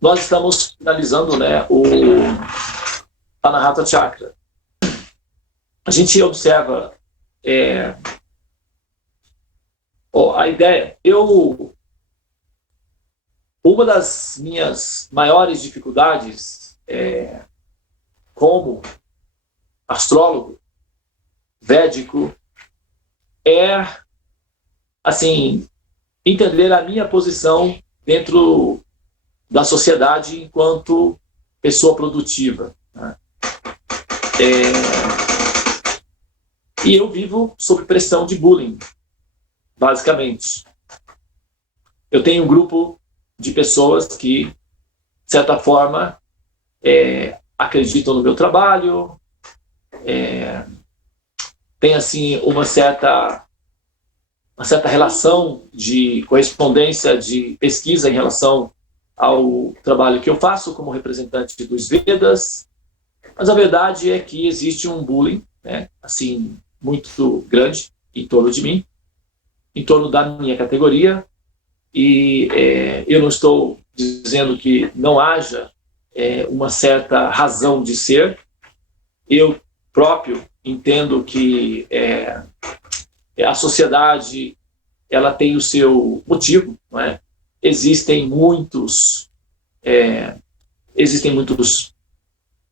nós estamos finalizando, né, o Anahata Chakra. A gente observa a ideia. Uma das minhas maiores dificuldades como astrólogo védico é, assim, entender a minha posição dentro da sociedade enquanto pessoa produtiva, né? E eu vivo sob pressão de bullying, basicamente. Eu tenho um grupo de pessoas que, de certa forma, acreditam no meu trabalho, tem assim uma certa relação de correspondência, de pesquisa em relação ao trabalho que eu faço como representante dos Vedas, mas a verdade é que existe um bullying, né, assim, muito grande em torno de mim, em torno da minha categoria, e eu não estou dizendo que não haja uma certa razão de ser. Eu próprio entendo que a sociedade ela tem o seu motivo, não é? Existem muitos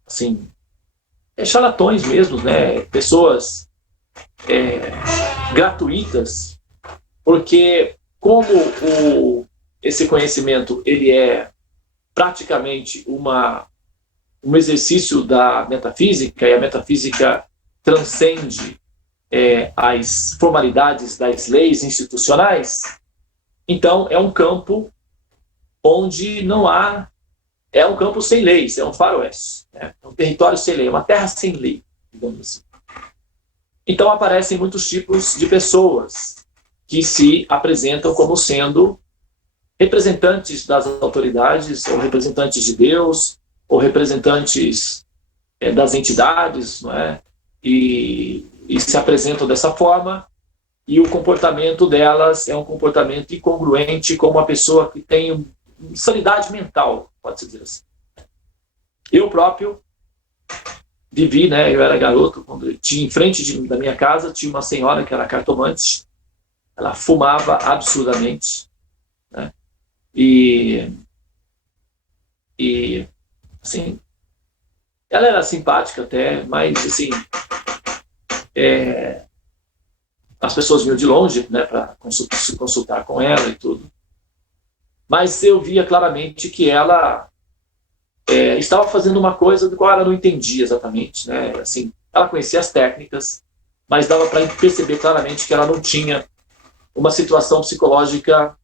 assim, charlatões mesmo, né? Pessoas gratuitas, porque como esse conhecimento ele é praticamente um exercício da metafísica, e a metafísica transcende as formalidades das leis institucionais, então é um campo onde não há... É um campo sem leis, é um faroeste, né? É um território sem lei, é uma terra sem lei, digamos assim. Então aparecem muitos tipos de pessoas que se apresentam como sendo representantes das autoridades, ou representantes de Deus, ou representantes das entidades, não é? E se apresentam dessa forma, e o comportamento delas é um comportamento incongruente com uma pessoa que tem insanidade mental, pode-se dizer assim. Eu próprio vivi, né, eu era garoto, quando eu tinha, em frente da minha casa tinha uma senhora que era cartomante, ela fumava absurdamente, né? E assim, ela era simpática até, mas assim, as pessoas vinham de longe, né, para consultar com ela e tudo. Mas eu via claramente que ela estava fazendo uma coisa do qual ela não entendia exatamente, né? Assim, ela conhecia as técnicas, mas dava para perceber claramente que ela não tinha uma situação psicológica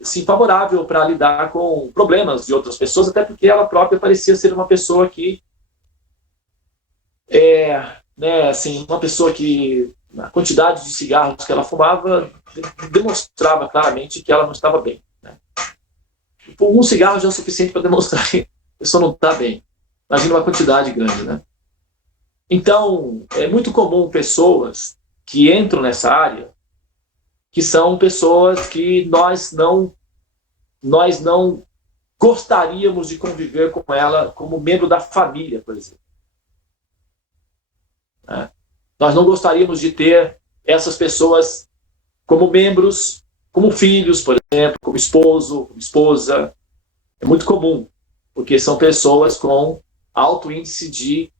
assim, favorável para lidar com problemas de outras pessoas, até porque ela própria parecia ser uma pessoa que né, assim, uma pessoa que a quantidade de cigarros que ela fumava demonstrava claramente que ela não estava bem, né? Um cigarro já é o suficiente para demonstrar que a pessoa não está bem. Imagina uma quantidade grande, né? Então, é muito comum pessoas que entram nessa área que são pessoas que nós não gostaríamos de conviver com ela como membro da família, por exemplo. Nós não gostaríamos de ter essas pessoas como membros, como filhos, por exemplo, como esposo, como esposa. É muito comum, porque são pessoas com alto índice de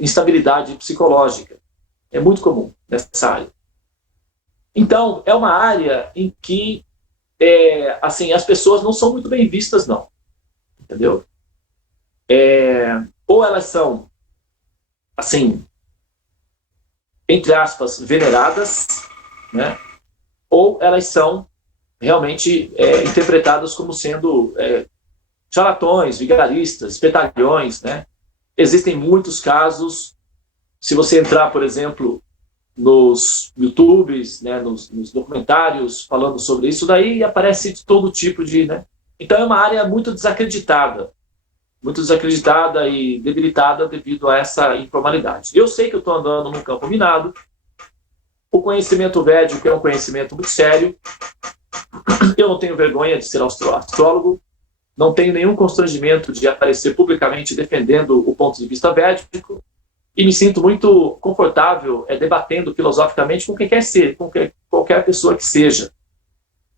instabilidade psicológica. É muito comum nessa área. Então, é uma área em que assim, as pessoas não são muito bem vistas, não. Entendeu? Ou elas são, assim, entre aspas, veneradas, né? Ou elas são realmente interpretadas como sendo charlatões, vigaristas, espetalhões, né? Existem muitos casos. Se você entrar, por exemplo, nos YouTubes, né, nos documentários falando sobre isso, daí aparece de todo tipo de... Né? Então é uma área muito desacreditada e debilitada devido a essa informalidade. Eu sei que eu estou andando num campo minado. O conhecimento védico é um conhecimento muito sério. Eu não tenho vergonha de ser astrólogo. não tenho nenhum constrangimento de aparecer publicamente defendendo o ponto de vista védico, e me sinto muito confortável debatendo filosoficamente com quem quer ser, com qualquer pessoa que seja.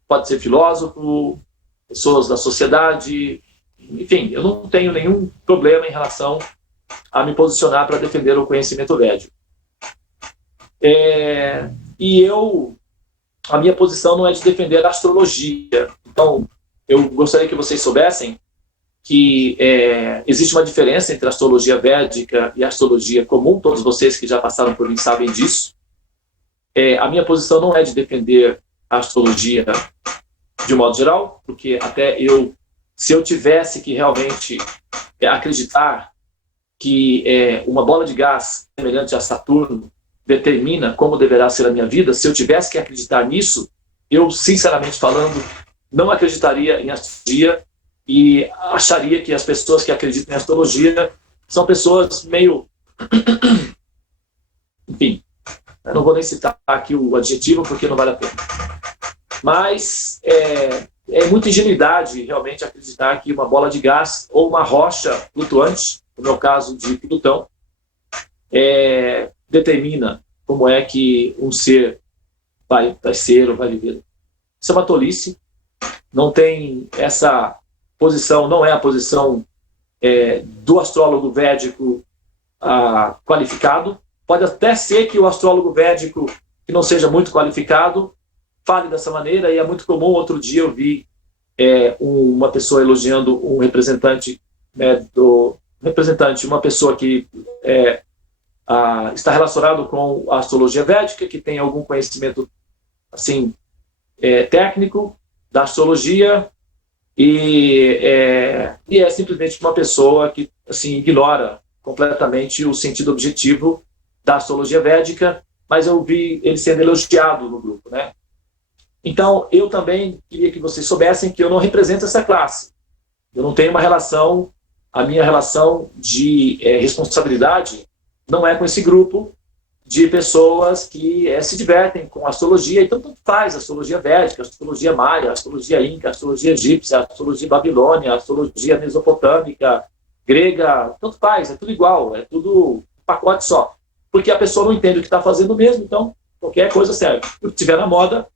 Pode ser filósofo, pessoas da sociedade, enfim, eu não tenho nenhum problema em relação a me posicionar para defender o conhecimento védico. E a minha posição não é de defender a astrologia. Então, eu gostaria que vocês soubessem que existe uma diferença entre a astrologia védica e a astrologia comum. Todos vocês que já passaram por mim sabem disso. A minha posição não é de defender a astrologia de modo geral, porque até se eu tivesse que realmente acreditar que uma bola de gás semelhante a Saturno determina como deverá ser a minha vida, se eu tivesse que acreditar nisso, eu, sinceramente falando, não acreditaria em astrologia e acharia que as pessoas que acreditam em astrologia são pessoas meio... Enfim, eu não vou nem citar aqui o adjetivo porque não vale a pena. Mas é muita ingenuidade realmente acreditar que uma bola de gás ou uma rocha flutuante, no meu caso de Plutão, determina como é que um ser vai ser ou vai viver. Isso é uma tolice. Não tem essa posição, não é a posição do astrólogo védico qualificado. Pode até ser que o astrólogo védico, que não seja muito qualificado, fale dessa maneira, e é muito comum. Outro dia eu vi uma pessoa elogiando um representante, uma pessoa que está relacionado com a astrologia védica, que tem algum conhecimento assim, técnico da astrologia, e é simplesmente uma pessoa que assim, ignora completamente o sentido objetivo da astrologia védica, mas eu vi ele sendo elogiado no grupo, né? Então, eu também queria que vocês soubessem que eu não represento essa classe. Eu não tenho uma relação, a minha relação de responsabilidade não é com esse grupo de pessoas que se divertem com astrologia. Então, tanto faz astrologia védica, astrologia maia, astrologia inca, astrologia egípcia, astrologia babilônia, astrologia mesopotâmica, grega, tanto faz, é tudo igual, é tudo um pacote só. Porque a pessoa não entende o que está fazendo mesmo, então qualquer coisa serve. O que tiver na moda,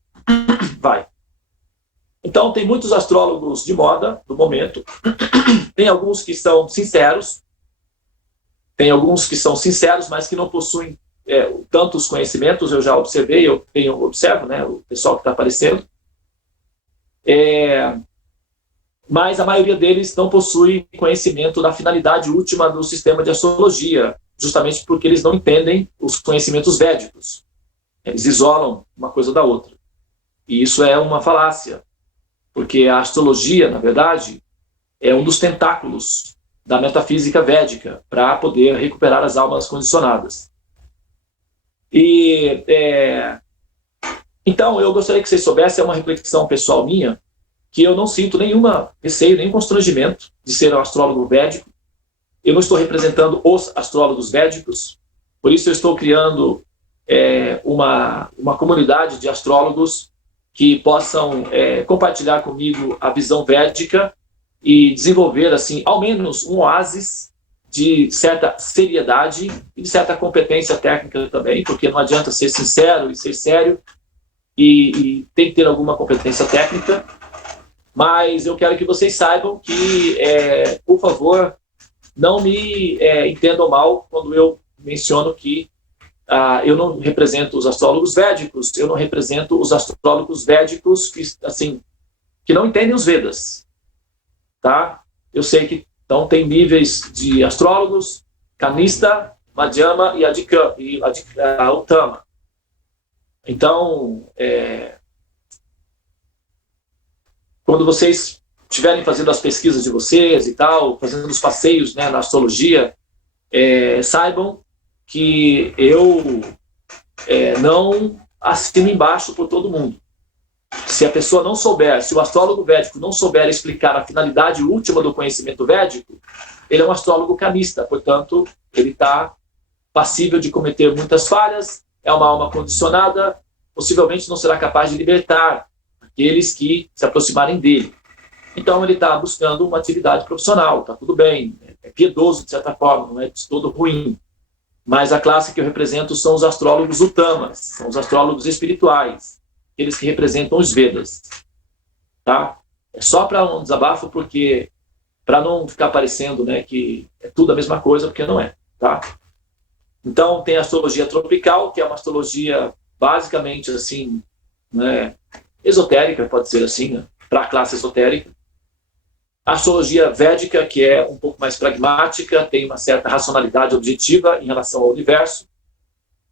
vai. Então, tem muitos astrólogos de moda do momento, tem alguns que são sinceros, mas que não possuem tantos conhecimentos. Eu já observei, eu observo, né, o pessoal que está aparecendo, mas a maioria deles não possui conhecimento da finalidade última do sistema de astrologia, justamente porque eles não entendem os conhecimentos védicos. Eles isolam uma coisa da outra. E isso é uma falácia, porque a astrologia, na verdade, é um dos tentáculos da metafísica védica para poder recuperar as almas condicionadas. Então, eu gostaria que vocês soubessem, é uma reflexão pessoal minha, que eu não sinto nenhuma receio, nenhum constrangimento de ser um astrólogo védico. Eu não estou representando os astrólogos védicos, por isso eu estou criando uma comunidade de astrólogos que possam compartilhar comigo a visão védica e desenvolver, assim, ao menos um oásis de certa seriedade e de certa competência técnica também, porque não adianta ser sincero e ser sério, e tem que ter alguma competência técnica. Mas eu quero que vocês saibam que, por favor, não me entendam mal quando eu menciono que eu não represento os astrólogos védicos, eu não represento os astrólogos védicos que não entendem os Vedas. Tá? Eu sei que então, tem níveis de astrólogos, Kanista, Madhyama e Uttama. Então, quando vocês estiverem fazendo as pesquisas de vocês e tal, fazendo os passeios, né, na astrologia, saibam que eu não assino embaixo por todo mundo. Se a pessoa não souber, se o astrólogo védico não souber explicar a finalidade última do conhecimento védico, ele é um astrólogo kanista, portanto, ele está passível de cometer muitas falhas, é uma alma condicionada, possivelmente não será capaz de libertar aqueles que se aproximarem dele. Então ele está buscando uma atividade profissional, está tudo bem, é piedoso de certa forma, não é de todo ruim. Mas a classe que eu represento são os astrólogos Uttamas, são os astrólogos espirituais, eles que representam os Vedas. Tá? É só para um desabafo, porque para não ficar parecendo, né, que é tudo a mesma coisa, porque não é. Tá? Então tem a astrologia tropical, que é uma astrologia basicamente assim, né, esotérica, pode ser assim, né, para a classe esotérica. A astrologia védica, que é um pouco mais pragmática, tem uma certa racionalidade objetiva em relação ao universo,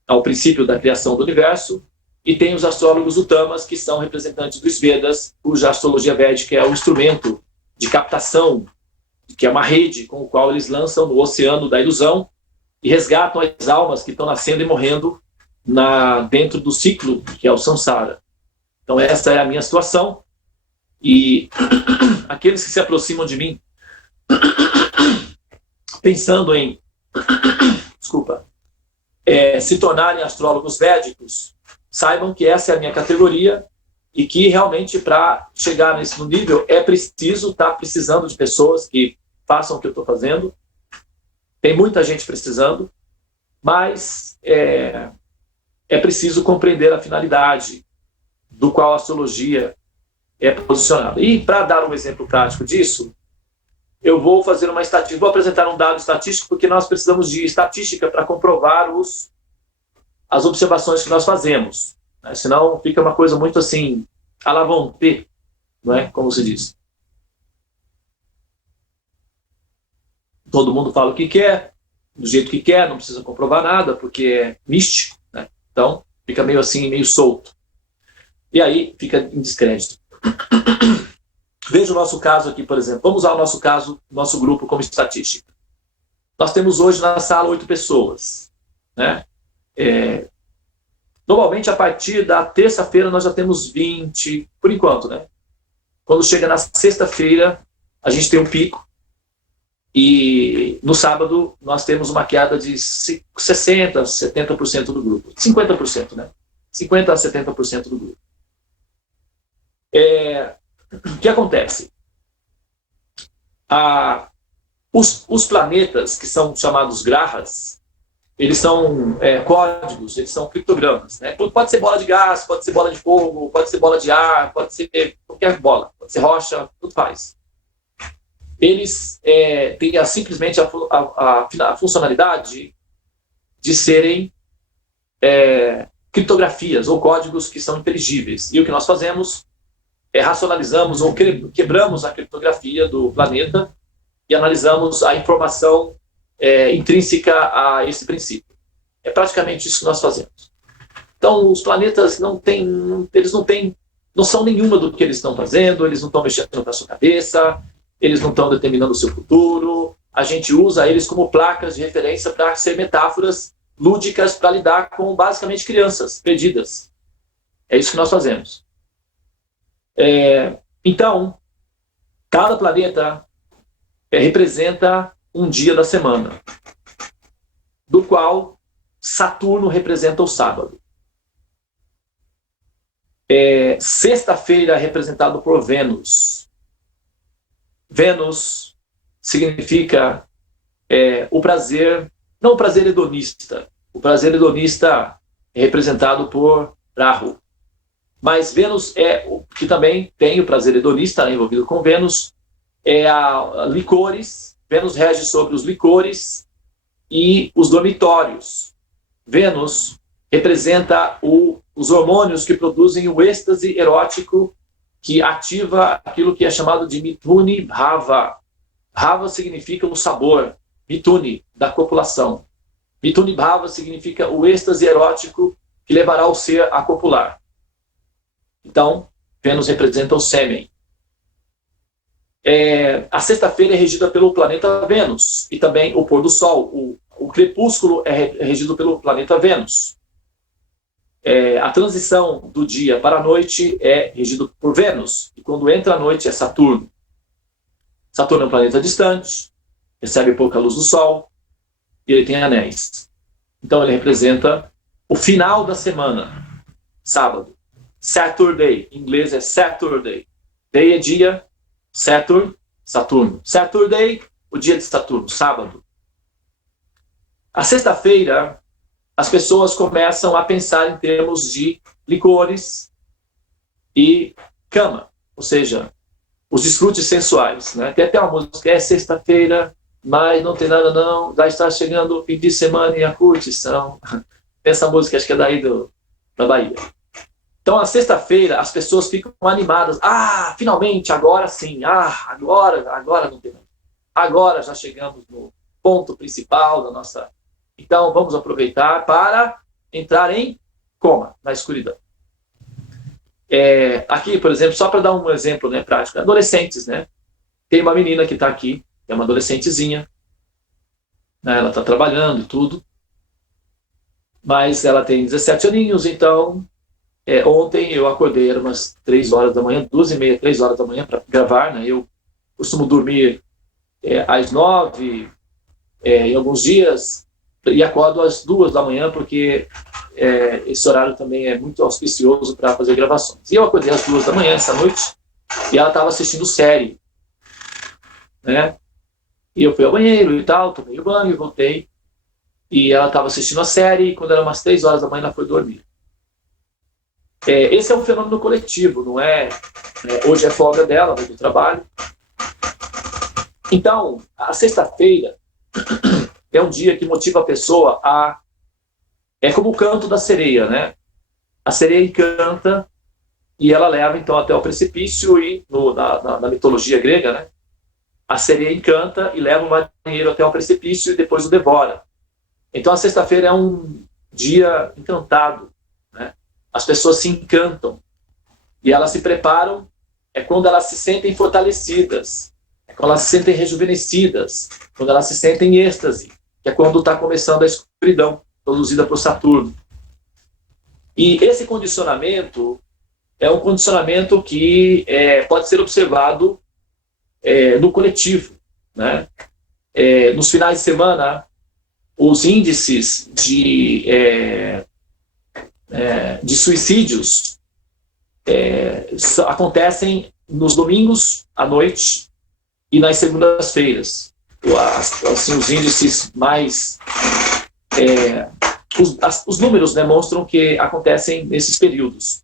ao princípio da criação do universo, e tem os astrólogos Uttamas, que são representantes dos Vedas, cuja astrologia védica é o instrumento de captação, que é uma rede com o qual eles lançam no oceano da ilusão e resgatam as almas que estão nascendo e morrendo dentro do ciclo, que é o samsara. Então essa é a minha situação, e aqueles que se aproximam de mim pensando em se tornarem astrólogos védicos, saibam que essa é a minha categoria e que realmente para chegar nesse nível é preciso estar precisando de pessoas que façam o que eu estou fazendo. Tem muita gente precisando, mas é preciso compreender a finalidade do qual a astrologia é posicionada. E para dar um exemplo prático disso, eu vou fazer uma estatística, vou apresentar um dado estatístico, porque nós precisamos de estatística para comprovar as observações que nós fazemos. Né? Senão fica uma coisa muito assim, à la volonté, não é? Como se diz. Todo mundo fala o que quer, do jeito que quer, não precisa comprovar nada, porque é místico. Né? Então, fica meio assim, meio solto. E aí fica em descrédito. Veja o nosso caso aqui, por exemplo. Vamos usar o nosso caso, nosso grupo como estatística. Nós temos hoje na sala 8 pessoas. Né? Normalmente, a partir da terça-feira, nós já temos 20, por enquanto. Né? Quando chega na sexta-feira, a gente tem um pico. E no sábado, nós temos uma queda de 60%, 70% do grupo. 50%, né? 50% a 70% do grupo. O que acontece? Os planetas, que são chamados grahas, eles são códigos, eles são criptogramas. Né? Pode ser bola de gás, pode ser bola de fogo, pode ser bola de ar, pode ser qualquer bola, pode ser rocha, tudo faz. Eles têm simplesmente a funcionalidade de serem criptografias ou códigos que são inteligíveis. E o que nós fazemos racionalizamos ou quebramos a criptografia do planeta e analisamos a informação intrínseca a esse princípio. É praticamente isso que nós fazemos. Então, os planetas não têm noção nenhuma do que eles estão fazendo, eles não estão mexendo com a sua cabeça, eles não estão determinando o seu futuro. A gente usa eles como placas de referência para ser metáforas lúdicas para lidar com, basicamente, crianças perdidas. É isso que nós fazemos. Então, cada planeta representa um dia da semana, do qual Saturno representa o sábado. Sexta-feira é representado por Vênus. Vênus significa o prazer, não o prazer hedonista. O prazer hedonista é representado por Rahu. Mas Vênus que também tem o prazer hedonista, né, envolvido com Vênus, a licores. Vênus rege sobre os licores e os dormitórios. Vênus representa os hormônios que produzem o êxtase erótico, que ativa aquilo que é chamado de Mituni Bhava. Bhava significa o sabor, Mituni, da copulação. Mituni Bhava significa o êxtase erótico que levará o ser a copular. Então, Vênus representa o sêmen. A sexta-feira é regida pelo planeta Vênus, e também o pôr do sol. O crepúsculo é regido pelo planeta Vênus. A transição do dia para a noite é regido por Vênus, e quando entra a noite é Saturno. Saturno é um planeta distante, recebe pouca luz do sol, e ele tem anéis. Então ele representa o final da semana, sábado. Saturday, em inglês é Saturday. Day é dia, Saturno. Saturday, o dia de Saturno, sábado. A sexta-feira, as pessoas começam a pensar em termos de licores e cama, ou seja, os desfrutes sensuais, né? Tem até uma música, é sexta-feira, mas não tem nada não, já está chegando o fim de semana e a curtição. Tem essa música, acho que é daí da Bahia. Então, a sexta-feira, as pessoas ficam animadas. Ah, finalmente, agora sim. Ah, agora não tem mais. Agora já chegamos no ponto principal da nossa... Então, vamos aproveitar para entrar em coma, na escuridão. Aqui, por exemplo, só para dar um exemplo, né, prático, adolescentes, né? Tem uma menina que está aqui, é uma adolescentezinha, né, ela está trabalhando e tudo, mas ela tem 17 aninhos, então ontem eu acordei, era umas 3 horas da manhã, 2h30, 3 horas da manhã para gravar, né? Eu costumo dormir às 9, em alguns dias, e acordo às 2 da manhã, porque esse horário também é muito auspicioso para fazer gravações. E eu acordei às 2 da manhã essa noite, e ela estava assistindo série, né? E eu fui ao banheiro e tal, tomei o banho, voltei, e ela estava assistindo a série, e quando era umas 3 horas da manhã ela foi dormir. Esse é um fenômeno coletivo, não é? Hoje é folga dela, vai do trabalho. Então, a sexta-feira é um dia que motiva a pessoa a... É como o canto da sereia, né? A sereia encanta e ela leva, então, até o precipício e, na mitologia grega, né? A sereia encanta e leva o marinheiro até o precipício e depois o devora. Então, a sexta-feira é um dia encantado, né? As pessoas se encantam e elas se preparam, é quando elas se sentem fortalecidas, é quando elas se sentem rejuvenescidas, quando elas se sentem em êxtase, que é quando está começando a escuridão, produzida por Saturno. E esse condicionamento é um condicionamento que pode ser observado no coletivo, né? Nos finais de semana, os índices de suicídios acontecem nos domingos à noite e nas segundas-feiras. Assim, os índices mais... os números demonstram que acontecem nesses períodos.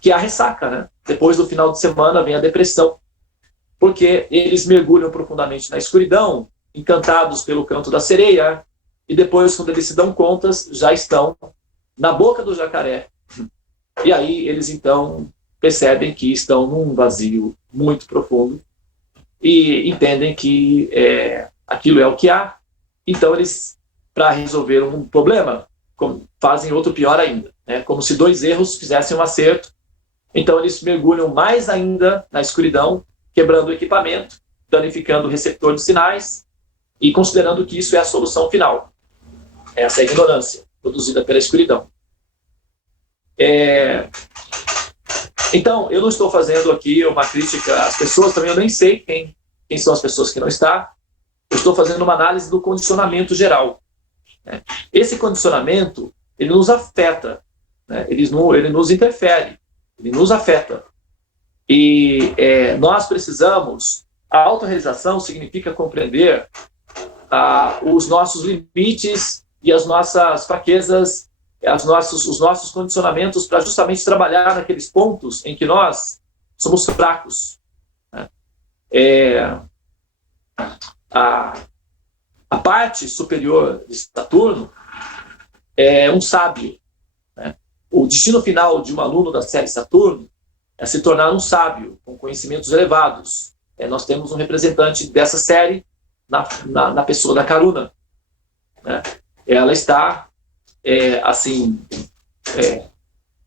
Que é a ressaca, né? Depois do final de semana vem a depressão, porque eles mergulham profundamente na escuridão, encantados pelo canto da sereia, e depois, quando eles se dão contas, já estão na boca do jacaré. E aí eles, então, percebem que estão num vazio muito profundo e entendem que aquilo é o que há. Então, eles, para resolver um problema, fazem outro pior ainda, né? Como se 2 erros fizessem um acerto. Então, eles mergulham mais ainda na escuridão, quebrando o equipamento, danificando o receptor de sinais e considerando que isso é a solução final. Essa é a ignorância produzida pela escuridão. Então, eu não estou fazendo aqui uma crítica às pessoas, também eu nem sei quem são as pessoas que não estão. Eu estou fazendo uma análise do condicionamento geral, né? Esse condicionamento, ele nos afeta, né? Ele nos interfere, ele nos afeta. E nós precisamos... A autorrealização significa compreender os nossos limites e as nossas fraquezas, os nossos condicionamentos, para justamente trabalhar naqueles pontos em que nós somos fracos, né? A parte superior de Saturno é um sábio, né? O destino final de um aluno da série Saturno é se tornar um sábio, com conhecimentos elevados. Nós temos um representante dessa série na pessoa da Karuna, né? Ela está,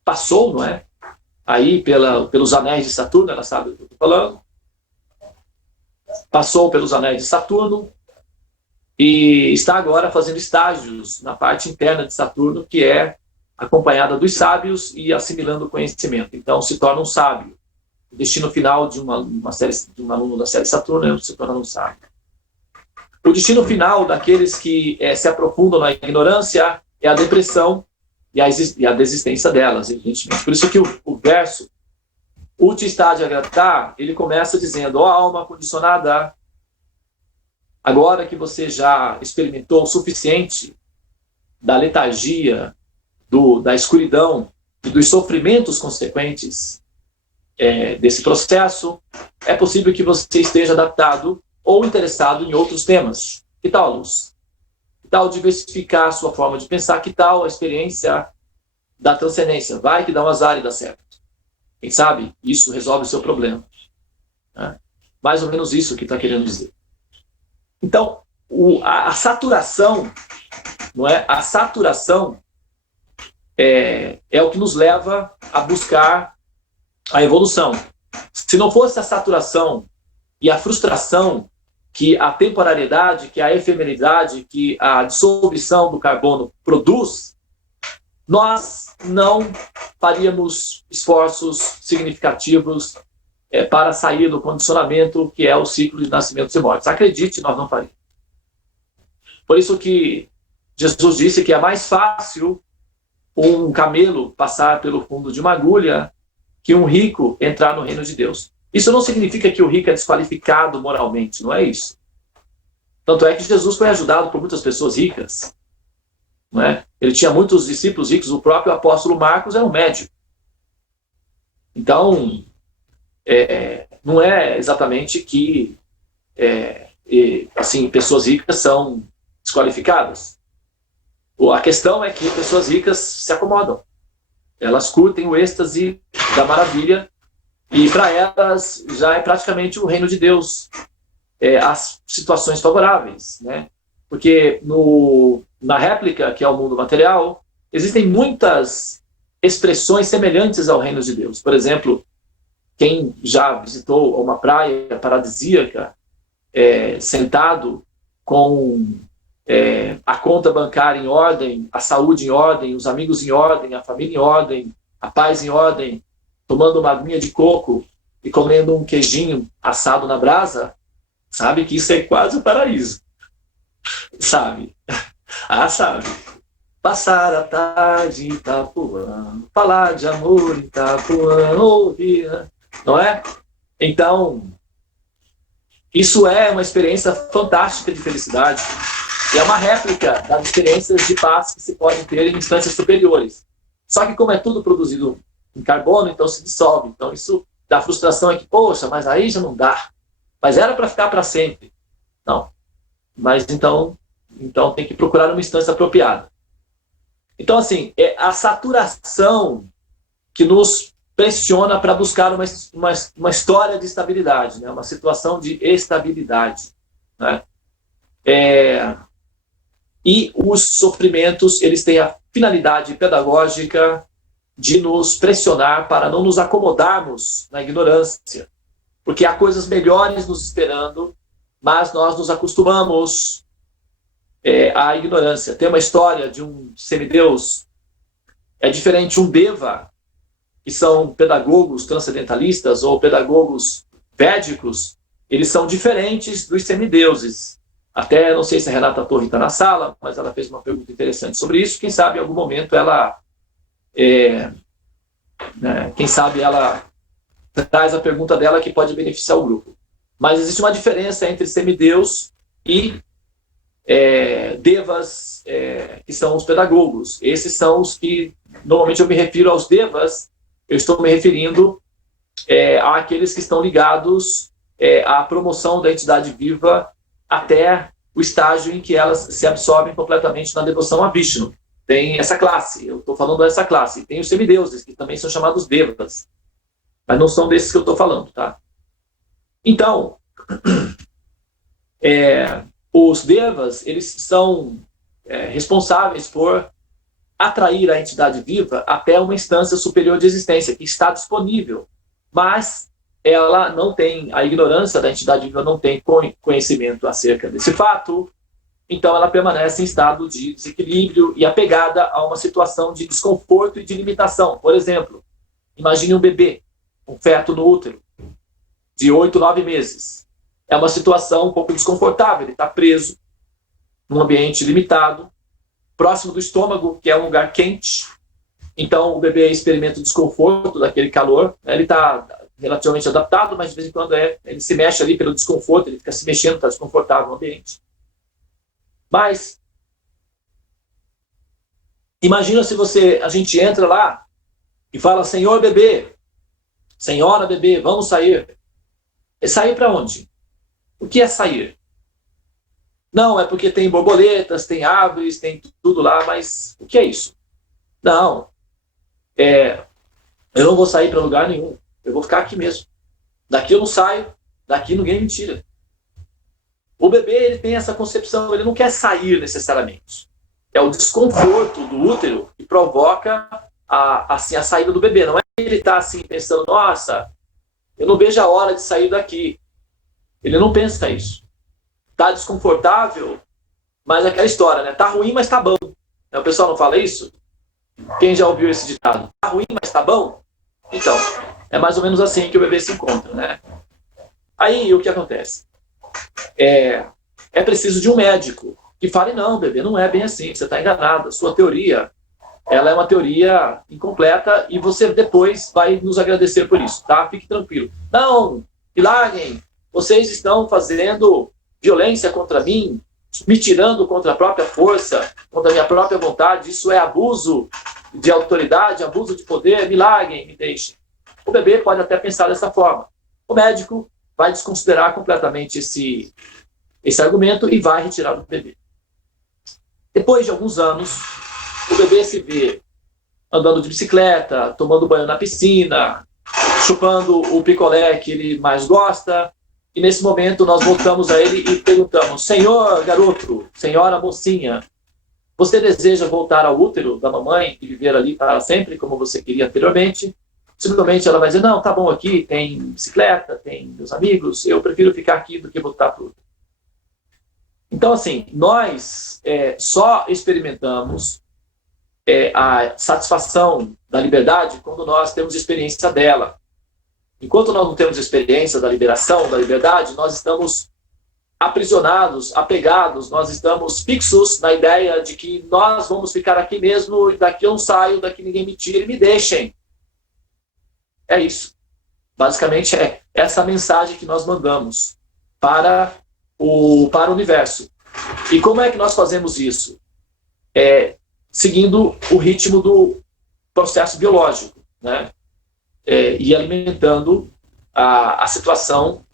passou, não é? Aí pelos anéis de Saturno, ela sabe do que eu estou falando. Passou pelos anéis de Saturno e está agora fazendo estágios na parte interna de Saturno, que é acompanhada dos sábios e assimilando o conhecimento. Então, se torna um sábio. O destino final de um aluno da série Saturno é se tornar um sábio. O destino final daqueles que se aprofundam na ignorância é a depressão e a desistência delas, evidentemente. Por isso que o verso O te está de agradar, ele começa dizendo: ó alma condicionada, agora que você já experimentou o suficiente da letargia, da escuridão e dos sofrimentos consequentes desse processo, é possível que você esteja adaptado ou interessado em outros temas. Que tal, Luz? Que tal diversificar a sua forma de pensar? Que tal a experiência da transcendência? Vai que dá um azar e dá certo. Quem sabe isso resolve o seu problema. Né? Mais ou menos isso que está querendo dizer. Então, a saturação, não é? A saturação é o que nos leva a buscar a evolução. Se não fosse a saturação e a frustração que a temporariedade, que a efemeridade, que a dissolução do carbono produz, nós não faríamos esforços significativos para sair do condicionamento que é o ciclo de nascimentos e mortes. Acredite, nós não faríamos. Por isso que Jesus disse que é mais fácil um camelo passar pelo fundo de uma agulha que um rico entrar no reino de Deus. Isso não significa que o rico é desqualificado moralmente, não é isso. Tanto é que Jesus foi ajudado por muitas pessoas ricas. Não é? Ele tinha muitos discípulos ricos, o próprio apóstolo Marcos era um médico. Então, não é exatamente que assim, pessoas ricas são desqualificadas. A questão é que pessoas ricas se acomodam. Elas curtem o êxtase da maravilha e para elas já é praticamente o reino de Deus. As situações favoráveis, né? Porque na réplica, que é o mundo material, existem muitas expressões semelhantes ao reino de Deus. Por exemplo, quem já visitou uma praia paradisíaca, sentado com a conta bancária em ordem, a saúde em ordem, os amigos em ordem, a família em ordem, a paz em ordem, tomando uma aguinha de coco e comendo um queijinho assado na brasa, sabe que isso é quase o paraíso. Sabe? Sabe. Passar a tarde em Itapuã, falar de amor em Itapuã, ouvir, não é? Então, isso é uma experiência fantástica de felicidade. E é uma réplica das experiências de paz que se podem ter em instâncias superiores. Só que como é tudo produzido em carbono, então se dissolve. Então isso dá frustração, é que, poxa, mas aí já não dá. Mas era para ficar para sempre. Não. Mas então tem que procurar uma instância apropriada. Então, assim, é a saturação que nos pressiona para buscar uma história de estabilidade, né? Uma situação de estabilidade. Né? E os sofrimentos, eles têm a finalidade pedagógica de nos pressionar para não nos acomodarmos na ignorância. Porque há coisas melhores nos esperando, mas nós nos acostumamos à ignorância. Tem uma história de um semideus, é diferente, um deva, que são pedagogos transcendentalistas ou pedagogos védicos, eles são diferentes dos semideuses. Até, não sei se a Renata Torre está na sala, mas ela fez uma pergunta interessante sobre isso. Quem sabe em algum momento ela quem sabe ela traz a pergunta dela que pode beneficiar o grupo. Mas existe uma diferença entre semideus e devas, que são os pedagogos. Esses são os que, normalmente eu me refiro aos devas, eu estou me referindo àqueles que estão ligados à promoção da entidade viva até o estágio em que elas se absorvem completamente na devoção a Vishnu. Tem essa classe, eu estou falando dessa classe. Tem os semideuses, que também são chamados devas. Mas não são desses que eu estou falando, tá? Então, os devas, eles são responsáveis por atrair a entidade viva até uma instância superior de existência, que está disponível, mas ela não tem, a ignorância da entidade viva não tem conhecimento acerca desse fato, então ela permanece em estado de desequilíbrio e apegada a uma situação de desconforto e de limitação. Por exemplo, imagine um bebê, um feto no útero, de 8, 9 meses. É uma situação um pouco desconfortável, ele está preso num ambiente limitado, próximo do estômago, que é um lugar quente, então o bebê experimenta o desconforto daquele calor, né? Ele está relativamente adaptado, mas de vez em quando ele se mexe ali pelo desconforto, ele fica se mexendo, está desconfortável no ambiente. Mas imagina se a gente entra lá e fala: senhor bebê, senhora bebê, vamos sair. E sair para onde? O que é sair? Não, é porque tem borboletas, tem árvores, tem tudo lá, mas o que é isso? Não, eu não vou sair para lugar nenhum, eu vou ficar aqui mesmo. Daqui eu não saio, daqui ninguém me tira. O bebê, ele tem essa concepção, ele não quer sair necessariamente. É o desconforto do útero que provoca a saída do bebê. Não é que ele está assim pensando: nossa, eu não vejo a hora de sair daqui. Ele não pensa isso. Está desconfortável, mas é aquela história, né? Tá ruim, mas tá bom. O pessoal não fala isso? Quem já ouviu esse ditado? Tá ruim, mas tá bom? Então, é mais ou menos assim que o bebê se encontra, né? Aí, o que acontece? É preciso de um médico que fale: não, bebê, não é bem assim, você está enganado. A sua teoria, ela é uma teoria incompleta e você depois vai nos agradecer por isso, tá? Fique tranquilo. Não, me larguem, vocês estão fazendo violência contra mim, me tirando contra a própria força, contra a minha própria vontade, isso é abuso de autoridade, abuso de poder, me larguem, me deixem. O bebê pode até pensar dessa forma. O médico vai desconsiderar completamente esse argumento e vai retirar do bebê. Depois de alguns anos, o bebê se vê andando de bicicleta, tomando banho na piscina, chupando o picolé que ele mais gosta, e nesse momento nós voltamos a ele e perguntamos: senhor garoto, senhora mocinha, você deseja voltar ao útero da mamãe e viver ali para sempre, como você queria anteriormente? Simplesmente ela vai dizer: não, tá bom aqui, tem bicicleta, tem meus amigos, eu prefiro ficar aqui do que voltar para o útero. Então, assim, nós só experimentamos a satisfação da liberdade quando nós temos experiência dela. Enquanto nós não temos experiência da liberação, da liberdade, nós estamos aprisionados, apegados, nós estamos fixos na ideia de que nós vamos ficar aqui mesmo, e daqui eu não saio, daqui ninguém me tira e me deixem. É isso. Basicamente é essa mensagem que nós mandamos para o universo. E como é que nós fazemos isso? Seguindo o ritmo do processo biológico, né? E alimentando a situação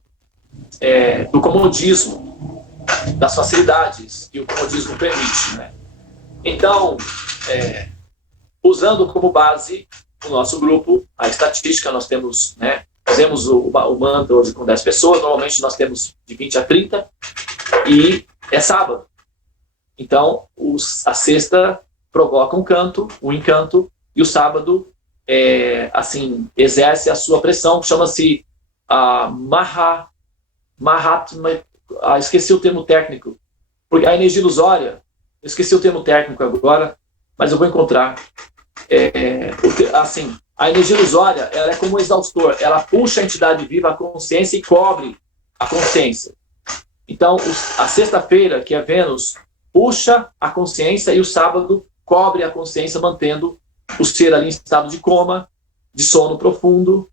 do comodismo, das facilidades que o comodismo permite, né? Então, usando como base o nosso grupo, a estatística, nós temos, né, fazemos o mantra hoje com 10 pessoas, normalmente nós temos de 20 a 30, e é sábado. Então, a sexta provoca um encanto, e o sábado, assim, exerce a sua pressão, chama-se Mahatma, esqueci o termo técnico, porque a energia ilusória, eu esqueci o termo técnico agora, mas eu vou encontrar. Assim, a energia ilusória, ela é como um exaustor, ela puxa a entidade viva, a consciência, e cobre a consciência. Então, a sexta-feira, que é Vênus, puxa a consciência, e o sábado cobre a consciência, mantendo o ser ali em estado de coma, de sono profundo,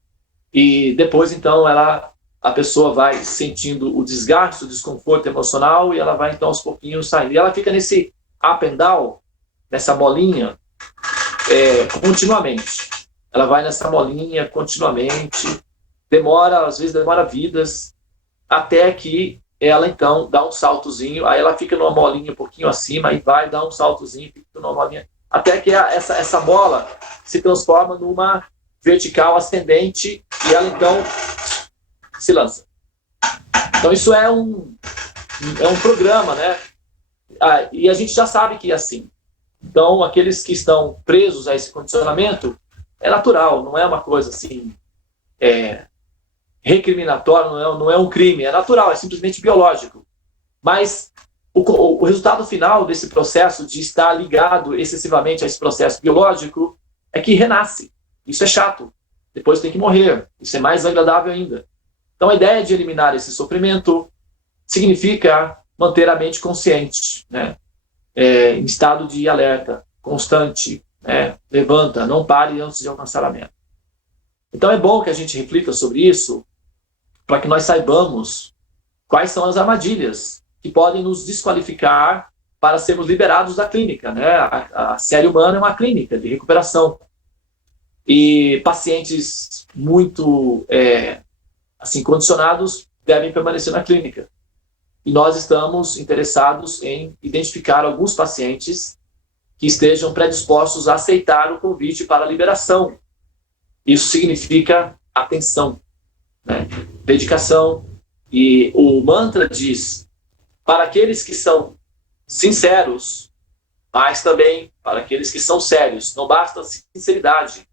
e depois, então, a pessoa vai sentindo o desgaste, o desconforto emocional, e ela vai, então, aos pouquinhos saindo. E ela fica nesse up and down, nessa bolinha, continuamente. Ela vai nessa bolinha continuamente, às vezes demora vidas, até que ela, então, dá um saltozinho, aí ela fica numa bolinha um pouquinho acima, e vai dar um saltozinho, fica numa bolinha, até que essa bola se transforma numa vertical ascendente, e ela, então, se lança. Então, isso é um programa, né? E a gente já sabe que é assim. Então, aqueles que estão presos a esse condicionamento, é natural, não é uma coisa assim, recriminatória, não é um crime, é natural, é simplesmente biológico. Mas o resultado final desse processo de estar ligado excessivamente a esse processo biológico é que renasce. Isso é chato. Depois tem que morrer. Isso é mais agradável ainda. Então, a ideia de eliminar esse sofrimento significa manter a mente consciente, né? Em estado de alerta constante, né? Levanta, não pare antes de alcançar a meta. Então é bom que a gente reflita sobre isso, para que nós saibamos quais são as armadilhas que podem nos desqualificar para sermos liberados da clínica, né? A série humana é uma clínica de recuperação. E pacientes muito assim, condicionados devem permanecer na clínica. E nós estamos interessados em identificar alguns pacientes que estejam predispostos a aceitar o convite para a liberação. Isso significa atenção, né? Dedicação. E o mantra diz, para aqueles que são sinceros, mas também para aqueles que são sérios. Não basta sinceridade.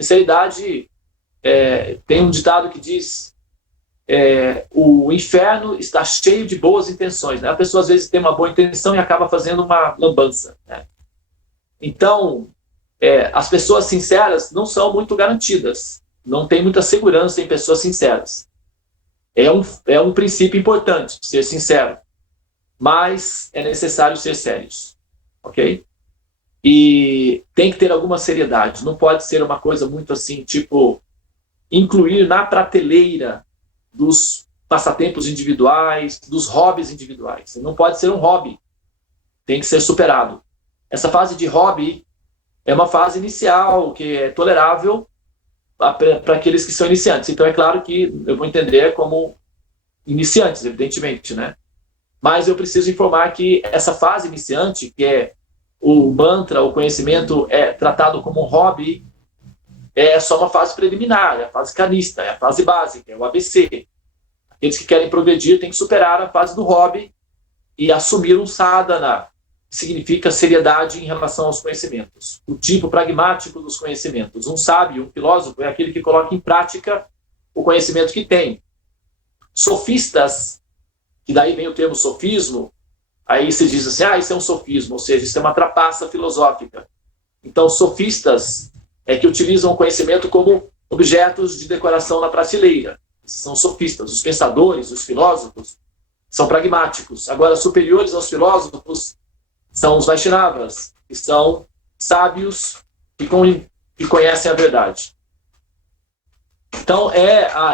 Sinceridade, tem um ditado que diz, o inferno está cheio de boas intenções, né? A pessoa às vezes tem uma boa intenção e acaba fazendo uma lambança, né? Então, as pessoas sinceras não são muito garantidas. Não tem muita segurança em pessoas sinceras. É um princípio importante, ser sincero. Mas é necessário ser sérios, ok? E tem que ter alguma seriedade. Não pode ser uma coisa muito assim, tipo, incluir na prateleira dos passatempos individuais, dos hobbies individuais. Não pode ser um hobby. Tem que ser superado. Essa fase de hobby é uma fase inicial, que é tolerável para aqueles que são iniciantes. Então é claro que eu vou entender como iniciantes, evidentemente, né? Mas eu preciso informar que essa fase iniciante, que é o mantra, o conhecimento é tratado como um hobby, é só uma fase preliminar, é a fase canista, é a fase básica, é o ABC. Aqueles que querem progredir têm que superar a fase do hobby e assumir um sadhana, que significa seriedade em relação aos conhecimentos. O tipo pragmático dos conhecimentos. Um sábio, um filósofo, é aquele que coloca em prática o conhecimento que tem. Sofistas, que daí vem o termo sofismo, aí se diz assim, isso é um sofismo, ou seja, isso é uma trapaça filosófica. Então, sofistas é que utilizam o conhecimento como objetos de decoração na prateleira. São sofistas. Os pensadores, os filósofos, são pragmáticos. Agora, superiores aos filósofos são os Vaishnavas, que são sábios que conhecem a verdade. Então,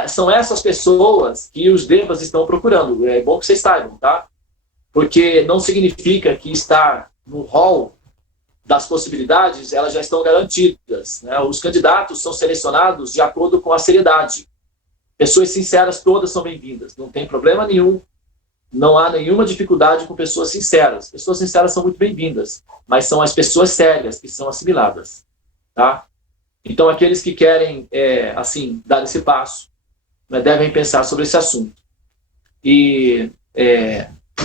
são essas pessoas que os devas estão procurando. É bom que vocês saibam, tá? Porque não significa que estar no hall das possibilidades, elas já estão garantidas, né? Os candidatos são selecionados de acordo com a seriedade. Pessoas sinceras todas são bem-vindas, não tem problema nenhum, não há nenhuma dificuldade com pessoas sinceras. Pessoas sinceras são muito bem-vindas, mas são as pessoas sérias que são assimiladas, tá? Então, aqueles que querem, assim, dar esse passo, né, devem pensar sobre esse assunto. E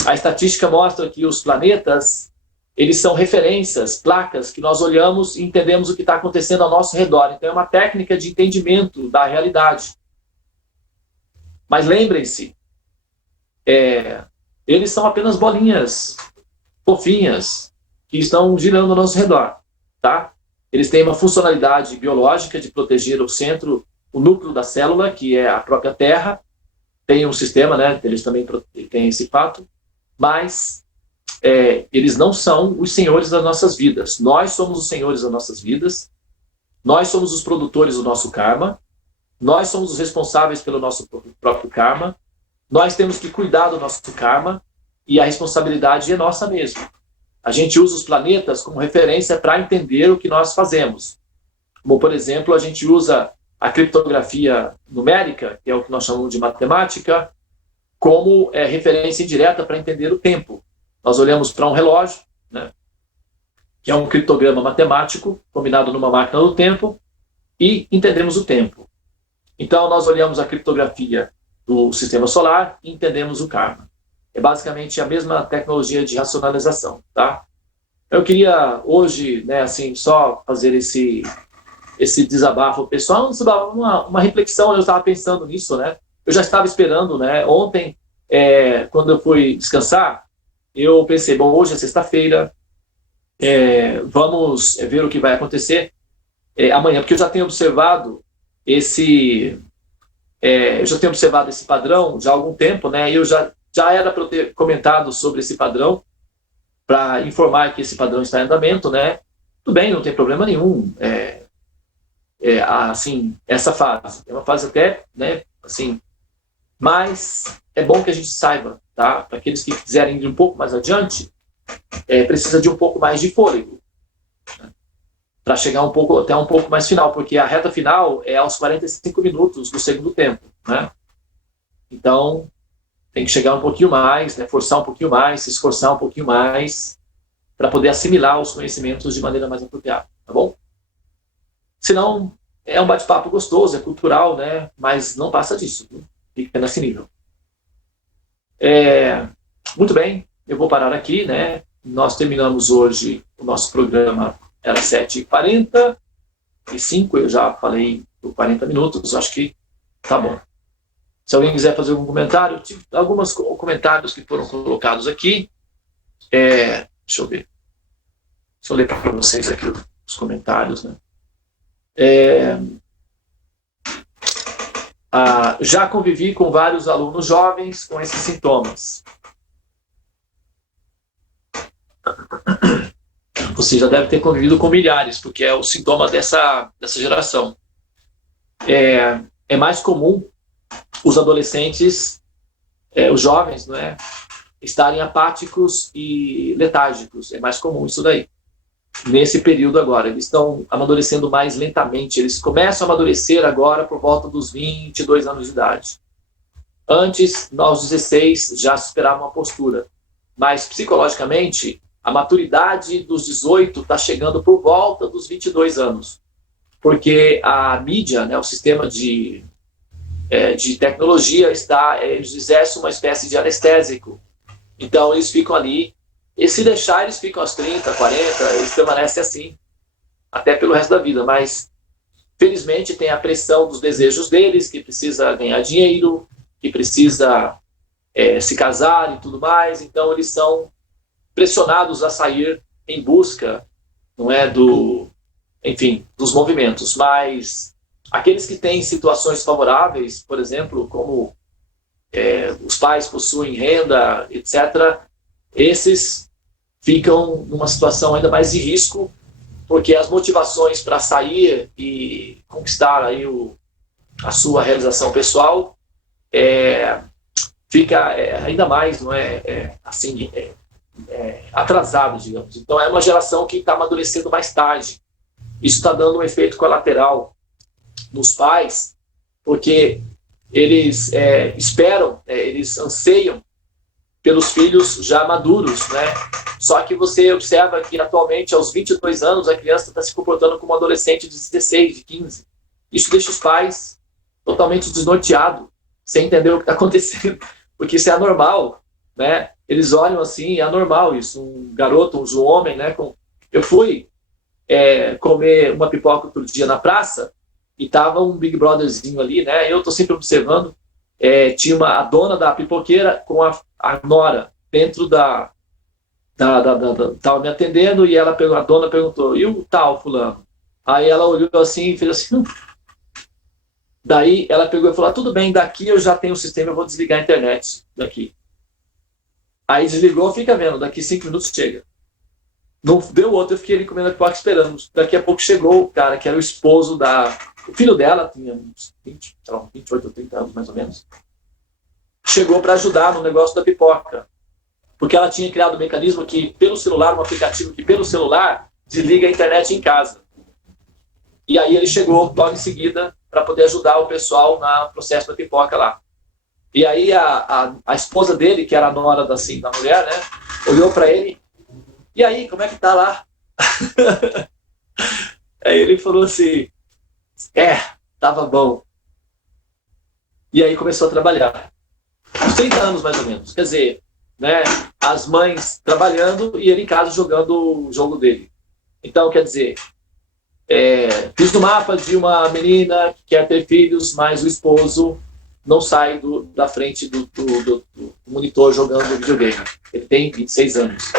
a estatística mostra que os planetas, eles são referências, placas, que nós olhamos e entendemos o que está acontecendo ao nosso redor. Então, é uma técnica de entendimento da realidade. Mas lembrem-se, eles são apenas bolinhas fofinhas que estão girando ao nosso redor, tá? Eles têm uma funcionalidade biológica de proteger o centro, o núcleo da célula, que é a própria Terra. Tem um sistema, né? Eles também têm esse fato, mas eles não são os senhores das nossas vidas. Nós somos os senhores das nossas vidas, nós somos os produtores do nosso karma, nós somos os responsáveis pelo nosso próprio karma, nós temos que cuidar do nosso karma e a responsabilidade é nossa mesmo. A gente usa os planetas como referência para entender o que nós fazemos. Como, por exemplo, a gente usa a criptografia numérica, que é o que nós chamamos de matemática, como referência indireta para entender o tempo. Nós olhamos para um relógio, né, que é um criptograma matemático combinado numa máquina do tempo, e entendemos o tempo. Então, nós olhamos a criptografia do sistema solar e entendemos o karma. É basicamente a mesma tecnologia de racionalização, tá? Eu queria hoje, né, assim, só fazer esse desabafo pessoal, uma reflexão. Eu estava pensando nisso, né? Eu já estava esperando, né? Ontem, quando eu fui descansar, eu pensei, bom, hoje é sexta-feira, vamos ver o que vai acontecer amanhã, porque eu já tenho observado esse padrão já há algum tempo, né? Eu já era para eu ter comentado sobre esse padrão, para informar que esse padrão está em andamento, né? Tudo bem, não tem problema nenhum. assim, essa fase. É uma fase até, né, assim, mas é bom que a gente saiba, tá? Para aqueles que quiserem ir um pouco mais adiante, precisa de um pouco mais de fôlego, né? Para chegar até um pouco mais final, porque a reta final é aos 45 minutos do segundo tempo, né? Então, tem que chegar um pouquinho mais, né? Forçar um pouquinho mais, se esforçar um pouquinho mais, para poder assimilar os conhecimentos de maneira mais apropriada, tá bom? Senão, é um bate-papo gostoso, é cultural, né? Mas não passa disso, viu? Fica nesse nível. Muito bem, eu vou parar aqui, né? Nós terminamos hoje o nosso programa, era 7h45, eu já falei por 40 minutos, acho que tá bom. Se alguém quiser fazer algum comentário, alguns comentários que foram colocados aqui, deixa eu ver. Deixa eu ler para vocês aqui os comentários, né? Já convivi com vários alunos jovens com esses sintomas. Você já deve ter convivido com milhares, porque é o sintoma dessa geração. É mais comum os adolescentes, os jovens, não é, estarem apáticos e letárgicos. É mais comum isso daí. Nesse período agora, eles estão amadurecendo mais lentamente. Eles começam a amadurecer agora por volta dos 22 anos de idade. Antes, aos 16, já se esperava uma postura. Mas, psicologicamente, a maturidade dos 18 está chegando por volta dos 22 anos. Porque a mídia, né, o sistema de tecnologia, eles exercem uma espécie de anestésico. Então, eles ficam ali. E se deixar, eles ficam aos 30, 40, eles permanecem assim, até pelo resto da vida. Mas, felizmente, tem a pressão dos desejos deles, que precisa ganhar dinheiro, que precisa se casar e tudo mais. Então, eles são pressionados a sair em busca, não é, dos movimentos. Mas aqueles que têm situações favoráveis, por exemplo, como os pais possuem renda, etc., esses ficam numa situação ainda mais de risco, porque as motivações para sair e conquistar aí a sua realização pessoal fica ainda mais, não assim, atrasado, digamos. Então é uma geração que está amadurecendo mais tarde. Isso está dando um efeito colateral nos pais, porque eles esperam, eles anseiam pelos filhos já maduros, né? Só que você observa que atualmente, aos 22 anos, a criança está se comportando como um adolescente de 16, de 15. Isso deixa os pais totalmente desnorteados, sem entender o que está acontecendo, porque isso é anormal, né? Eles olham assim, é anormal isso, um garoto, um homem, né? Eu fui comer uma pipoca outro dia na praça, e tava um Big Brotherzinho ali, né? Eu tô sempre observando, tinha a dona da pipoqueira com a nora dentro tava me atendendo, e a dona perguntou, e o tal fulano? Aí ela olhou assim e fez assim, Daí ela pegou e falou, tudo bem, daqui eu já tenho o sistema, eu vou desligar a internet daqui. Aí desligou, fica vendo, daqui 5 minutos chega. Não deu outro, eu fiquei ali comendo a pipoca esperando. Daqui a pouco chegou o cara, que era o esposo o filho dela, tinha uns 28 ou 30 anos mais ou menos. Chegou para ajudar no negócio da pipoca. Porque ela tinha criado um mecanismo que, pelo celular, um aplicativo que, pelo celular, desliga a internet em casa. E aí ele chegou logo em seguida para poder ajudar o pessoal no processo da pipoca lá. E aí a esposa dele, que era a nora da mulher, né, olhou para ele, e aí, como é que tá lá? Aí ele falou assim, tava bom. E aí começou a trabalhar. Uns 30 anos, mais ou menos. Quer dizer, né, as mães trabalhando e ele em casa jogando o jogo dele. Então, quer dizer, fiz no mapa de uma menina que quer ter filhos, mas o esposo não sai da frente do monitor jogando videogame. Ele tem 26 anos.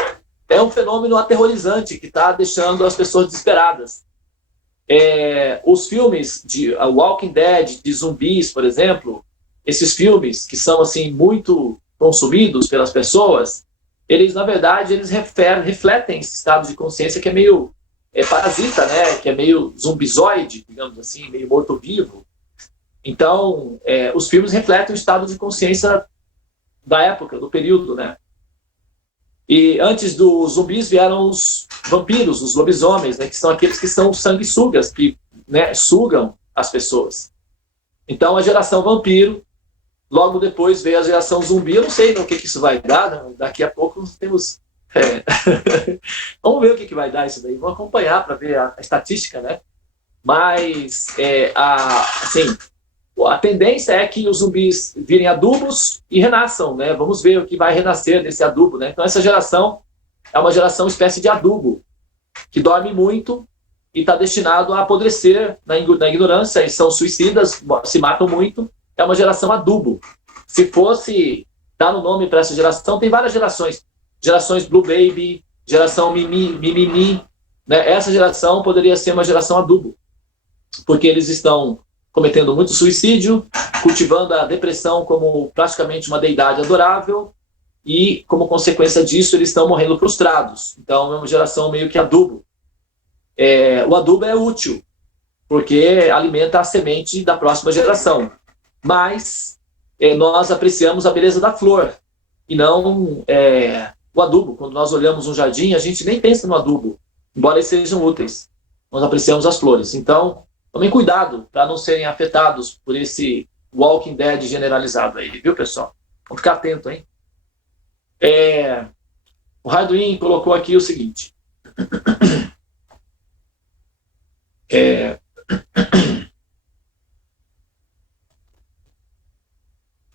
É um fenômeno aterrorizante que está deixando as pessoas desesperadas. Os filmes de Walking Dead, de zumbis, por exemplo, esses filmes que são assim muito consumidos pelas pessoas, eles, na verdade, refletem esse estado de consciência que é meio parasita, né, que é meio zumbizoide, digamos assim, meio morto-vivo. Então, os filmes refletem o estado de consciência da época, do período, né? E antes dos zumbis vieram os vampiros, os lobisomens, né, que são aqueles que são sanguessugas, que, né, sugam as pessoas. Então, a geração vampiro, logo depois veio a geração zumbi. Eu não sei no que isso vai dar, né? Daqui a pouco nós temos... Vamos ver o que vai dar isso daí. Vamos acompanhar para ver a estatística, né? Mas, assim, a tendência é que os zumbis virem adubos e renasçam, né? Vamos ver o que vai renascer desse adubo, né? Então, essa geração é uma geração espécie de adubo, que dorme muito e está destinado a apodrecer na ignorância, e são suicidas, se matam muito. É uma geração adubo. Se fosse dar um nome para essa geração, tem várias gerações. Gerações Blue Baby, geração Mimimi, né? Essa geração poderia ser uma geração adubo, porque eles estão cometendo muito suicídio, cultivando a depressão como praticamente uma deidade adorável, e como consequência disso eles estão morrendo frustrados. Então é uma geração meio que adubo. O adubo é útil, porque alimenta a semente da próxima geração. Mas nós apreciamos a beleza da flor, e não o adubo. Quando nós olhamos um jardim, a gente nem pensa no adubo, embora eles sejam úteis. Nós apreciamos as flores. Então, tomem cuidado para não serem afetados por esse Walking Dead generalizado aí, viu, pessoal? Vamos ficar atento, hein? O Harduin colocou aqui o seguinte.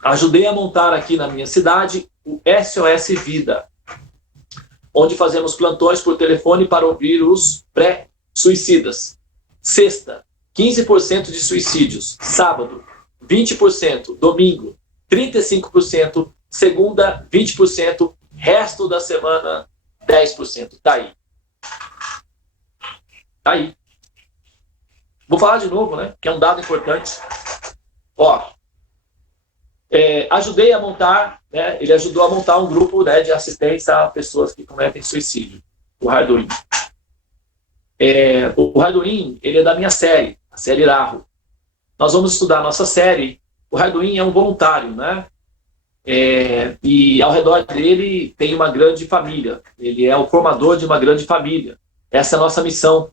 Ajudei a montar aqui na minha cidade o SOS Vida, onde fazemos plantões por telefone para ouvir os pré-suicidas. Sexta, 15% de suicídios. Sábado, 20%. Domingo, 35%. Segunda, 20%. Resto da semana, 10%. Tá aí. Tá aí. Vou falar de novo, né? Que é um dado importante. Ajudei a montar, né? Ele ajudou a montar um grupo, né, de assistência a pessoas que cometem suicídio. O Harduin. O Harduin, ele é da minha série, a série Iraho. Nós vamos estudar a nossa série. O Harduin é um voluntário, né? E ao redor dele tem uma grande família. Ele é o formador de uma grande família. Essa é a nossa missão.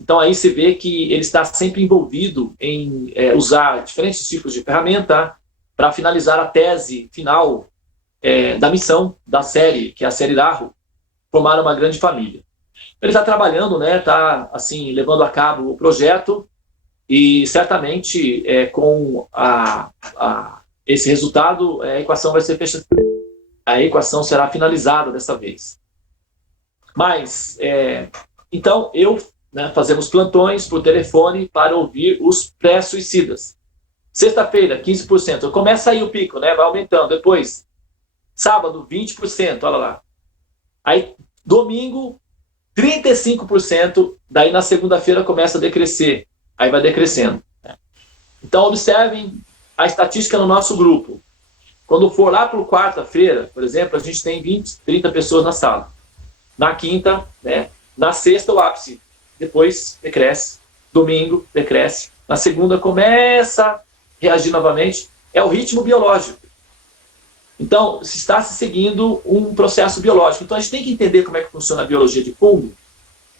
Então aí se vê que ele está sempre envolvido em usar diferentes tipos de ferramenta para finalizar a tese final da missão da série, que é a série Iraho, formar uma grande família. Ele está trabalhando, né? Está assim levando a cabo o projeto, e certamente com esse resultado a equação vai ser fechada. A equação será finalizada dessa vez. Mas então fazemos plantões por telefone para ouvir os pré-suicidas. Sexta-feira, 15%. Começa aí o pico, né? Vai aumentando. Depois, sábado, 20%. Olha lá. Aí, domingo, 35%. Daí, na segunda-feira, começa a decrescer. Aí vai decrescendo. Então, observem a estatística no nosso grupo. Quando for lá por quarta-feira, por exemplo, a gente tem 20, 30 pessoas na sala. Na quinta, né? Na sexta, o ápice. Depois, decresce. Domingo, decresce. Na segunda, começa reagir novamente. É o ritmo biológico. Então, se está se seguindo um processo biológico. Então, a gente tem que entender como é que funciona a biologia de fundo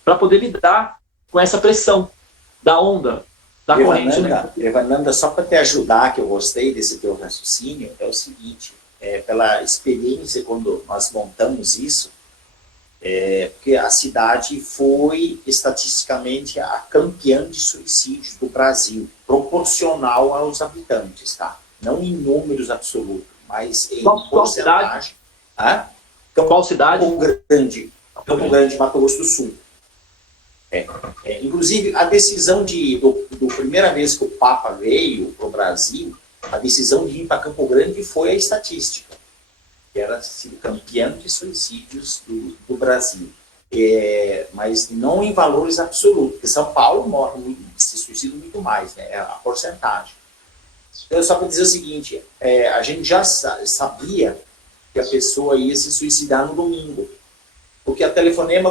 para poder lidar com essa pressão da onda, da corrente. Né? Evananda, só para te ajudar, que eu gostei desse teu raciocínio, é o seguinte, pela experiência, quando nós montamos isso, porque a cidade foi, estatisticamente, a campeã de suicídios do Brasil, proporcional aos habitantes, tá? Não em números absolutos, mas em porcentagem. Qual cidade? Campo Grande, Mato Grosso do Sul. Inclusive, a decisão do primeira vez que o Papa veio para o Brasil, a decisão de ir para Campo Grande foi a estatística, que era sido campeão de suicídios do Brasil. Mas não em valores absolutos, porque São Paulo se suicida muito mais, né? A porcentagem. Então, só para dizer o seguinte, a gente já sabia que a pessoa ia se suicidar no domingo. Porque a telefonema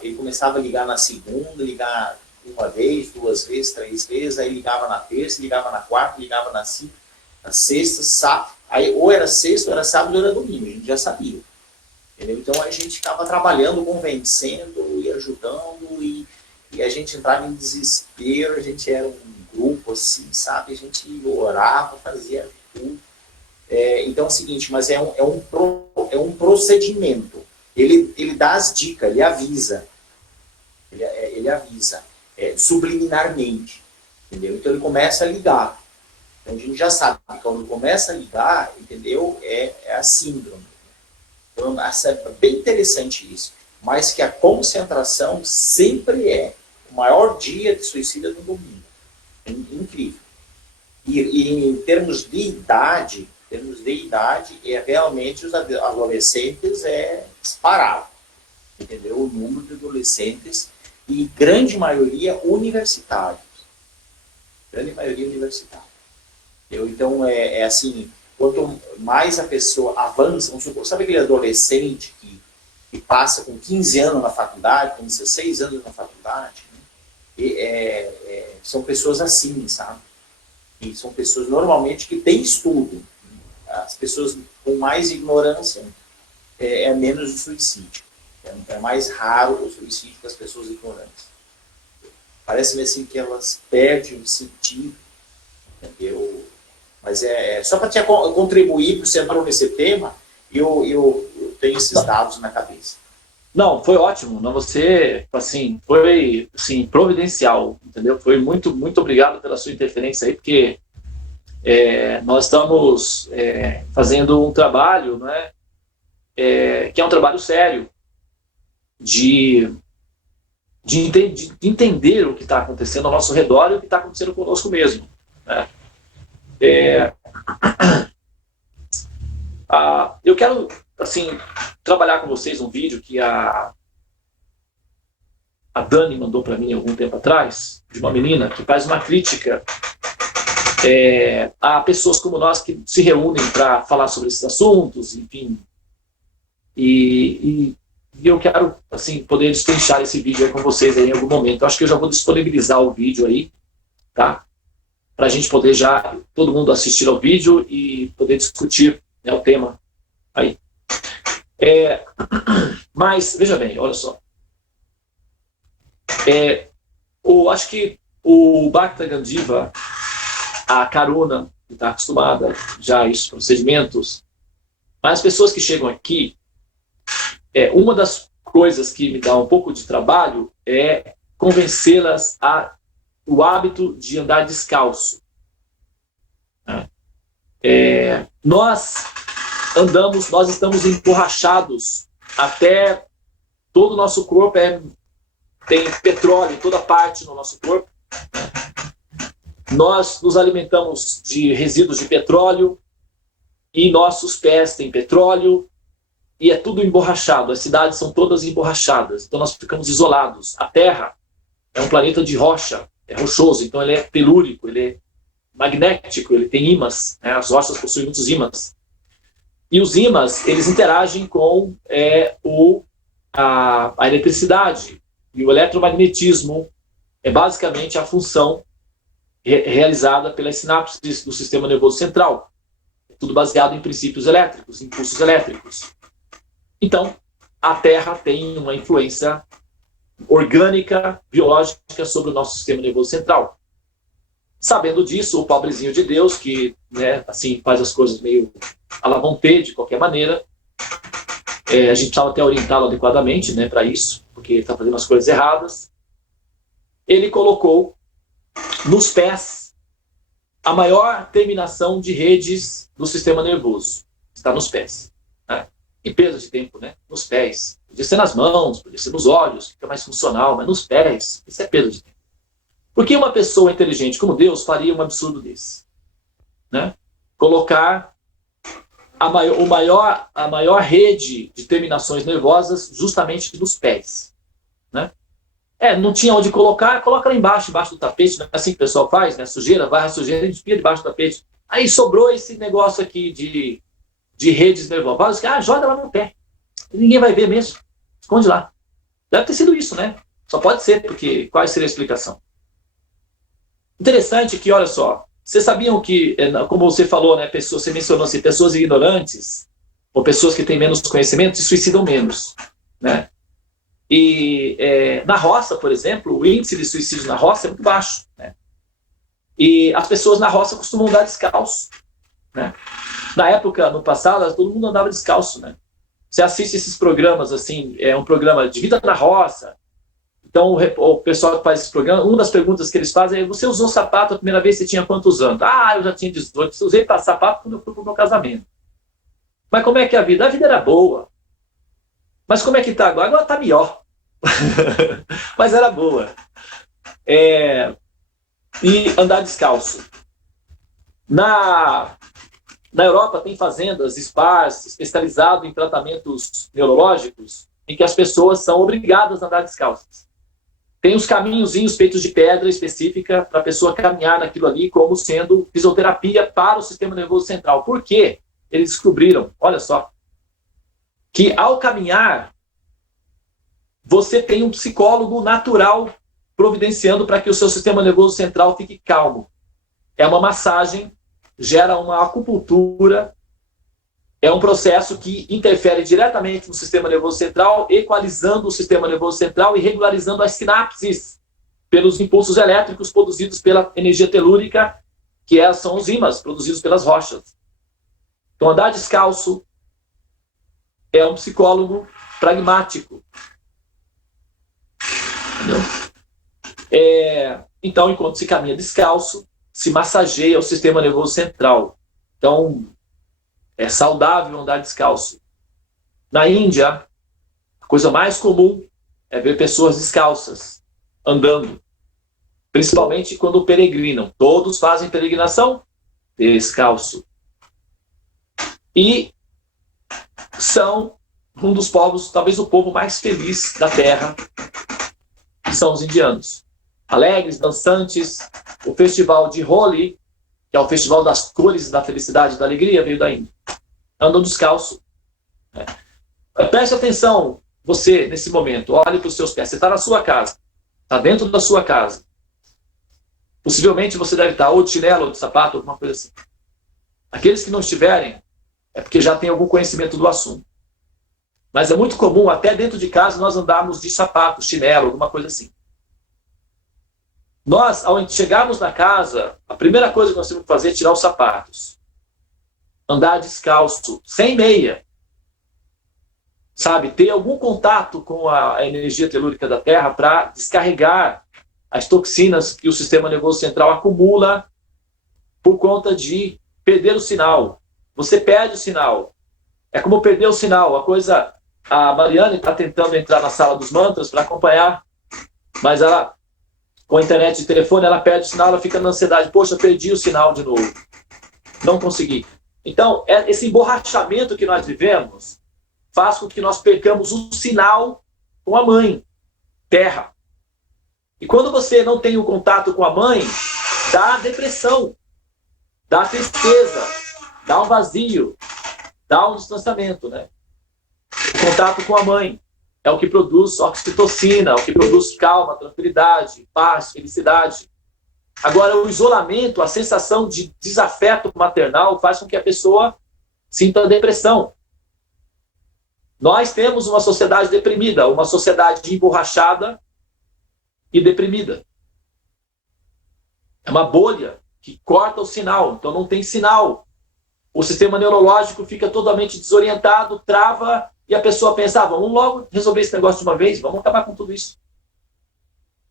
ele começava a ligar na segunda, ligar uma vez, duas vezes, três vezes, aí ligava na terça, ligava na quarta, ligava na sexta, sábado, aí ou era sexta, ou era sábado, ou era domingo, a gente já sabia. Entendeu? Então a gente ficava trabalhando, convencendo e ajudando, e a gente entrava em desespero, a gente era um grupo assim, sabe? A gente orava, fazia tudo. Então é o seguinte, mas é um procedimento. Ele dá as dicas, ele avisa. Ele avisa, subliminarmente. Entendeu? Então ele começa a ligar. Então a gente já sabe que quando começa a ligar, entendeu? É a síndrome. Então é bem interessante isso. Mas que a concentração sempre é o maior dia de suicídio no domingo. É incrível. E em termos de idade, realmente os adolescentes disparado. Entendeu? O número de adolescentes e grande maioria universitários. Entendeu? Então, assim, quanto mais a pessoa avança, vamos supor, sabe aquele adolescente que passa com 15 anos na faculdade, com 16 anos na faculdade? Né? São pessoas assim, sabe? E são pessoas normalmente que têm estudo. As pessoas com mais ignorância menos o suicídio. É mais raro o suicídio das pessoas ignorantes. Parece-me assim que elas perdem o sentido, entendeu? Mas só para te contribuir, porque você entrou nesse tema, eu tenho esses dados na cabeça. Não, foi ótimo. Não, você, assim, foi assim, providencial, entendeu? Foi muito, muito obrigado pela sua interferência aí, porque nós estamos fazendo um trabalho, né, que é um trabalho sério, de entender o que está acontecendo ao nosso redor e o que está acontecendo conosco mesmo. Né? Eu quero, assim, trabalhar com vocês um vídeo que a Dani mandou para mim algum tempo atrás, de uma menina que faz uma crítica a pessoas como nós que se reúnem para falar sobre esses assuntos, enfim. E eu quero, assim, poder destrinchar esse vídeo aí com vocês aí em algum momento. Eu acho que eu já vou disponibilizar o vídeo aí, tá? Para a gente poder já, todo mundo assistir ao vídeo e poder discutir, né, o tema aí. Mas, veja bem, olha só. Acho que o Bhakta Gandiva, a Karuna, que está acostumada já a esses procedimentos, mas as pessoas que chegam aqui, uma das coisas que me dá um pouco de trabalho é convencê-las o hábito de andar descalço. Nós estamos emborrachados até todo o nosso corpo tem petróleo em toda parte no nosso corpo. Nós nos alimentamos de resíduos de petróleo e nossos pés têm petróleo e é tudo emborrachado. As cidades são todas emborrachadas, então nós ficamos isolados. A Terra é um planeta de rocha, é rochoso, então ele é telúrico, ele é magnético, ele tem ímãs, né? As rochas possuem muitos ímãs. E os ímãs, eles interagem com a eletricidade. E o eletromagnetismo é basicamente a função realizada pelas sinapses do sistema nervoso central. É tudo baseado em princípios elétricos, impulsos elétricos. Então, a Terra tem uma influência orgânica, biológica sobre o nosso sistema nervoso central. Sabendo disso, o pobrezinho de Deus, que, né, assim, faz as coisas meio à la vontade, de qualquer maneira, a gente precisava até orientá-lo adequadamente, né, para isso, porque ele está fazendo as coisas erradas. Ele colocou nos pés a maior terminação de redes do sistema nervoso. Está nos pés. Né? E perda de tempo, né? Nos pés. Podia ser nas mãos, podia ser nos olhos, fica mais funcional, mas nos pés, isso é perda de tempo. Por que uma pessoa inteligente como Deus faria um absurdo desse? Né? Colocar a maior rede de terminações nervosas justamente nos pés. Né? Não tinha onde colocar, coloca lá embaixo do tapete, não é assim que o pessoal faz, né? Sujeira, varre a sujeira e desvia debaixo do tapete. Aí sobrou esse negócio aqui de redes nervosas. Joga lá no pé. Ninguém vai ver mesmo. Esconde lá. Deve ter sido isso, né? Só pode ser, porque qual seria a explicação? Interessante que, olha só, vocês sabiam que, como você falou, né, você mencionou assim, pessoas ignorantes ou pessoas que têm menos conhecimento se suicidam menos, né? E na roça, por exemplo, o índice de suicídio na roça é muito baixo, né? E as pessoas na roça costumam andar descalço, né? Na época, no passado, todo mundo andava descalço, né? Você assiste esses programas, assim, um programa de vida na roça. Então, o pessoal que faz esse programa, uma das perguntas que eles fazem é: você usou sapato a primeira vez, você tinha quantos anos? Ah, eu já tinha 18, eu usei sapato quando eu fui para o meu casamento. Mas como é que é a vida? A vida era boa. Mas como é que está agora? Agora está melhor. Mas era boa. E andar descalço. Na Europa tem fazendas, spas, especializadas em tratamentos neurológicos, em que as pessoas são obrigadas a andar descalças. Tem os caminhozinhos feitos de pedra específica para a pessoa caminhar naquilo ali como sendo fisioterapia para o sistema nervoso central. Por quê? Eles descobriram, olha só, que ao caminhar, você tem um psicólogo natural providenciando para que o seu sistema nervoso central fique calmo. É uma massagem, gera uma acupuntura, é um processo que interfere diretamente no sistema nervoso central, equalizando o sistema nervoso central e regularizando as sinapses pelos impulsos elétricos produzidos pela energia telúrica, que são os ímãs produzidos pelas rochas. Então, andar descalço é um psicólogo pragmático. Entendeu? Então, enquanto se caminha descalço, se massageia o sistema nervoso central. Então, é saudável andar descalço. Na Índia, a coisa mais comum é ver pessoas descalças, andando. Principalmente quando peregrinam. Todos fazem peregrinação descalço. E são um dos povos, talvez o povo mais feliz da Terra, que são os indianos. Alegres, dançantes. O festival de Holi, que é o festival das cores, da felicidade e da alegria, veio da Índia. Andam descalço. Preste atenção, você, nesse momento, olhe para os seus pés. Você está na sua casa, está dentro da sua casa. Possivelmente você deve estar ou de chinelo, ou de sapato, alguma coisa assim. Aqueles que não estiverem, é porque já tem algum conhecimento do assunto. Mas é muito comum, até dentro de casa, nós andarmos de sapato, chinelo, alguma coisa assim. Nós, ao chegarmos na casa, a primeira coisa que nós temos que fazer é tirar os sapatos. Andar descalço, sem meia. Sabe, ter algum contato com a energia telúrica da Terra para descarregar as toxinas que o sistema nervoso central acumula por conta de perder o sinal. Você perde o sinal. É como perder o sinal. A Mariane está tentando entrar na sala dos mantras para acompanhar, mas ela, com a internet de telefone, ela perde o sinal, ela fica na ansiedade. Poxa, perdi o sinal de novo. Não consegui. Então, esse emborrachamento que nós vivemos faz com que nós percamos o sinal com a mãe, terra. E quando você não tem o contato com a mãe, dá depressão, dá tristeza, dá um vazio, dá um distanciamento, né? O contato com a mãe é o que produz oxitocina, é o que produz calma, tranquilidade, paz, felicidade. Agora, o isolamento, a sensação de desafeto maternal faz com que a pessoa sinta depressão. Nós temos uma sociedade deprimida, uma sociedade emborrachada e deprimida. É uma bolha que corta o sinal, então não tem sinal. O sistema neurológico fica totalmente desorientado, trava, e a pessoa pensa, vamos logo resolver esse negócio de uma vez, vamos acabar com tudo isso.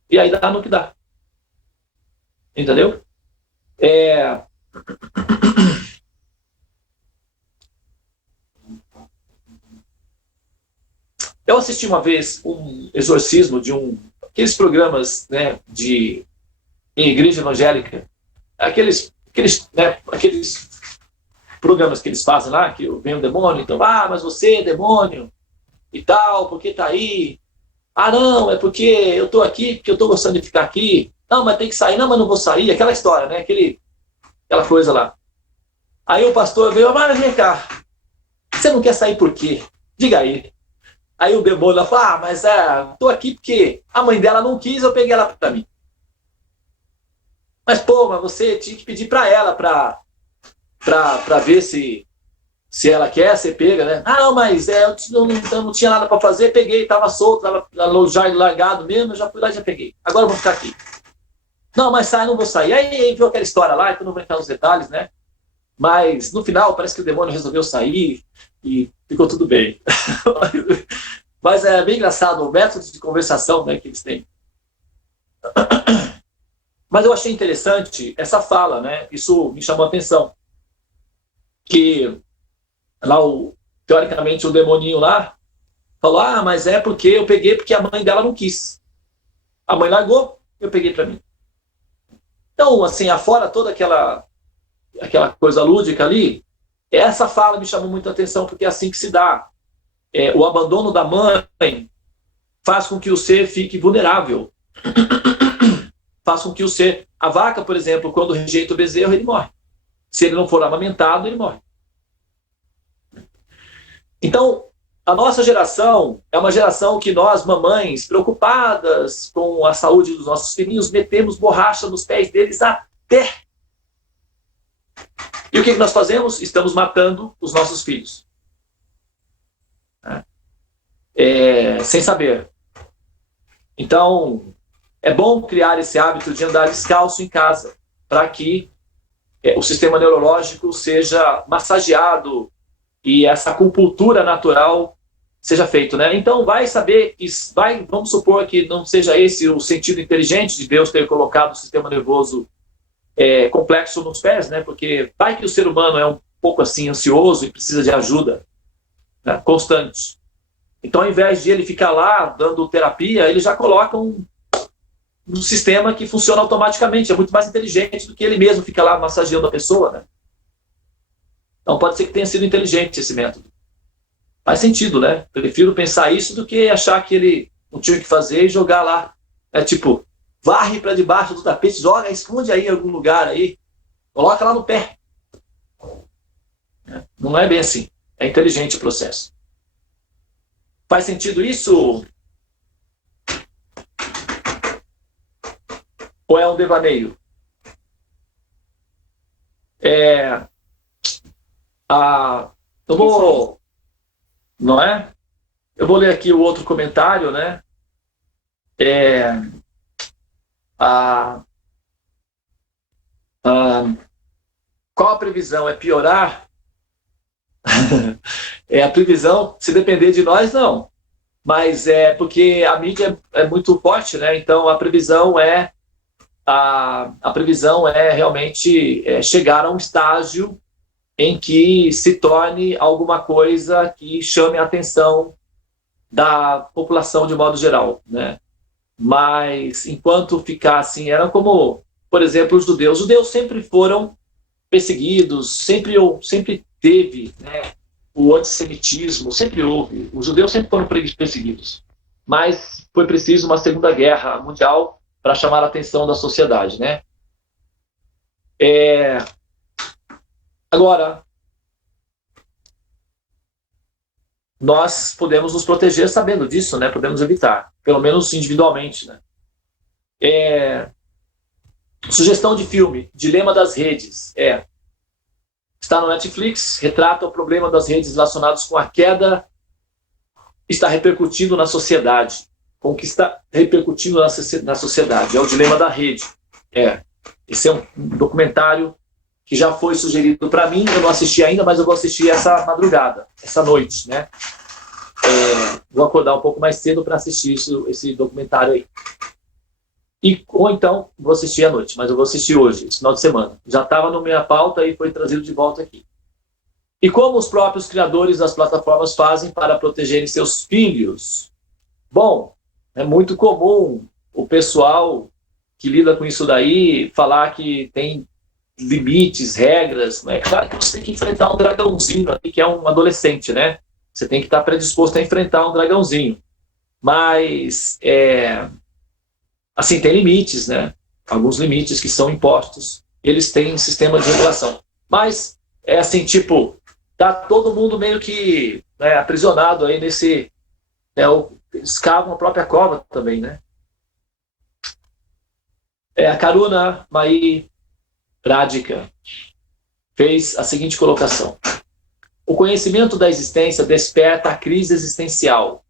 E aí dá no que dá. Entendeu? Eu assisti uma vez um exorcismo de aqueles programas, né, em igreja evangélica, aqueles programas que eles fazem lá, que vem o demônio, então, mas você é demônio e tal, porque tá aí? Não, é porque eu tô aqui, porque eu tô gostando de ficar aqui. Não, mas tem que sair. Não, mas não vou sair. Aquela história, né? Aquela coisa lá. Aí o pastor veio, mas vem cá. Você não quer sair por quê? Diga aí. Aí o demônio lá fala, mas tô aqui porque a mãe dela não quis, eu peguei ela pra mim. Mas, pô, mas você tinha que pedir pra ela pra ver se ela quer ser pega, né? Ah, não, mas eu não tinha nada pra fazer, peguei, tava solto, tava já largado mesmo, eu já fui lá e já peguei. Agora eu vou ficar aqui. Não, mas sai, não vou sair. Aí viu aquela história lá, então não vou entrar nos detalhes, né? Mas no final parece que o demônio resolveu sair e ficou tudo bem. Mas é bem engraçado o método de conversação, né, que eles têm. Mas eu achei interessante essa fala, né? Isso me chamou a atenção. Que lá, teoricamente, o demoninho lá falou, mas é porque eu peguei porque a mãe dela não quis. A mãe largou, eu peguei para mim. Então, assim, afora toda aquela coisa lúdica ali, essa fala me chamou muito a atenção, porque é assim que se dá. O abandono da mãe faz com que o ser fique vulnerável. Faz com que o ser... A vaca, por exemplo, quando rejeita o bezerro, ele morre. Se ele não for amamentado, ele morre. Então, a nossa geração é uma geração que nós, mamães, preocupadas com a saúde dos nossos filhinhos, metemos borracha nos pés deles até. E o que nós fazemos? Estamos matando os nossos filhos. Sem saber. Então, é bom criar esse hábito de andar descalço em casa, para que o sistema neurológico seja massageado e essa acupuntura natural seja feito, né? Então vai saber, vamos supor que não seja esse o sentido inteligente de Deus ter colocado o sistema nervoso complexo nos pés, né? Porque vai que o ser humano é um pouco assim ansioso e precisa de ajuda, né, constante. Então, ao invés de ele ficar lá dando terapia, ele já coloca um sistema que funciona automaticamente, é muito mais inteligente do que ele mesmo ficar lá massageando a pessoa, né? Então pode ser que tenha sido inteligente esse método. Faz sentido, né? Prefiro pensar isso do que achar que ele não tinha o que fazer e jogar lá. Tipo, varre para debaixo do tapete, joga, esconde aí em algum lugar aí, coloca lá no pé. Não é bem assim. É inteligente o processo. Faz sentido isso? Ou é um devaneio? Eu vou... Não é? Eu vou ler aqui o outro comentário, né? Qual a previsão? É piorar? A previsão, se depender de nós, não. Mas é porque a mídia é muito forte, né? Então a previsão a previsão é realmente chegar a um estágio em que se torne alguma coisa que chame a atenção da população de modo geral, né? Mas enquanto ficar assim, era como, por exemplo, os judeus. Os judeus sempre foram perseguidos, sempre teve, né, o antissemitismo, sempre houve. Os judeus sempre foram perseguidos. Mas foi preciso uma Segunda Guerra Mundial para chamar a atenção da sociedade, né? Agora, nós podemos nos proteger sabendo disso, né? Podemos evitar, pelo menos individualmente, né? Sugestão de filme, Dilema das Redes. Está no Netflix, retrata o problema das redes relacionados com a queda, está repercutindo na sociedade. Com o que está repercutindo na sociedade. É o Dilema da Rede. Esse é um documentário que já foi sugerido para mim, eu não assisti ainda, mas eu vou assistir essa madrugada, essa noite, né? Vou acordar um pouco mais cedo para assistir esse documentário aí. Ou então, vou assistir à noite, mas eu vou assistir hoje, esse final de semana. Já estava na minha pauta e foi trazido de volta aqui. E como os próprios criadores das plataformas fazem para protegerem seus filhos? Bom, é muito comum o pessoal que lida com isso daí falar que tem limites, regras. É claro que você tem que enfrentar um dragãozinho ali, que é um adolescente, né? Você tem que estar predisposto a enfrentar um dragãozinho. Mas, assim, tem limites, né? Alguns limites que são impostos. Eles têm sistema de regulação. Mas, assim, tipo, tá todo mundo meio que aprisionado aí nesse Eles cavam a própria cova também, né? A Karuna Mai Pradika fez a seguinte colocação: o conhecimento da existência desperta a crise existencial,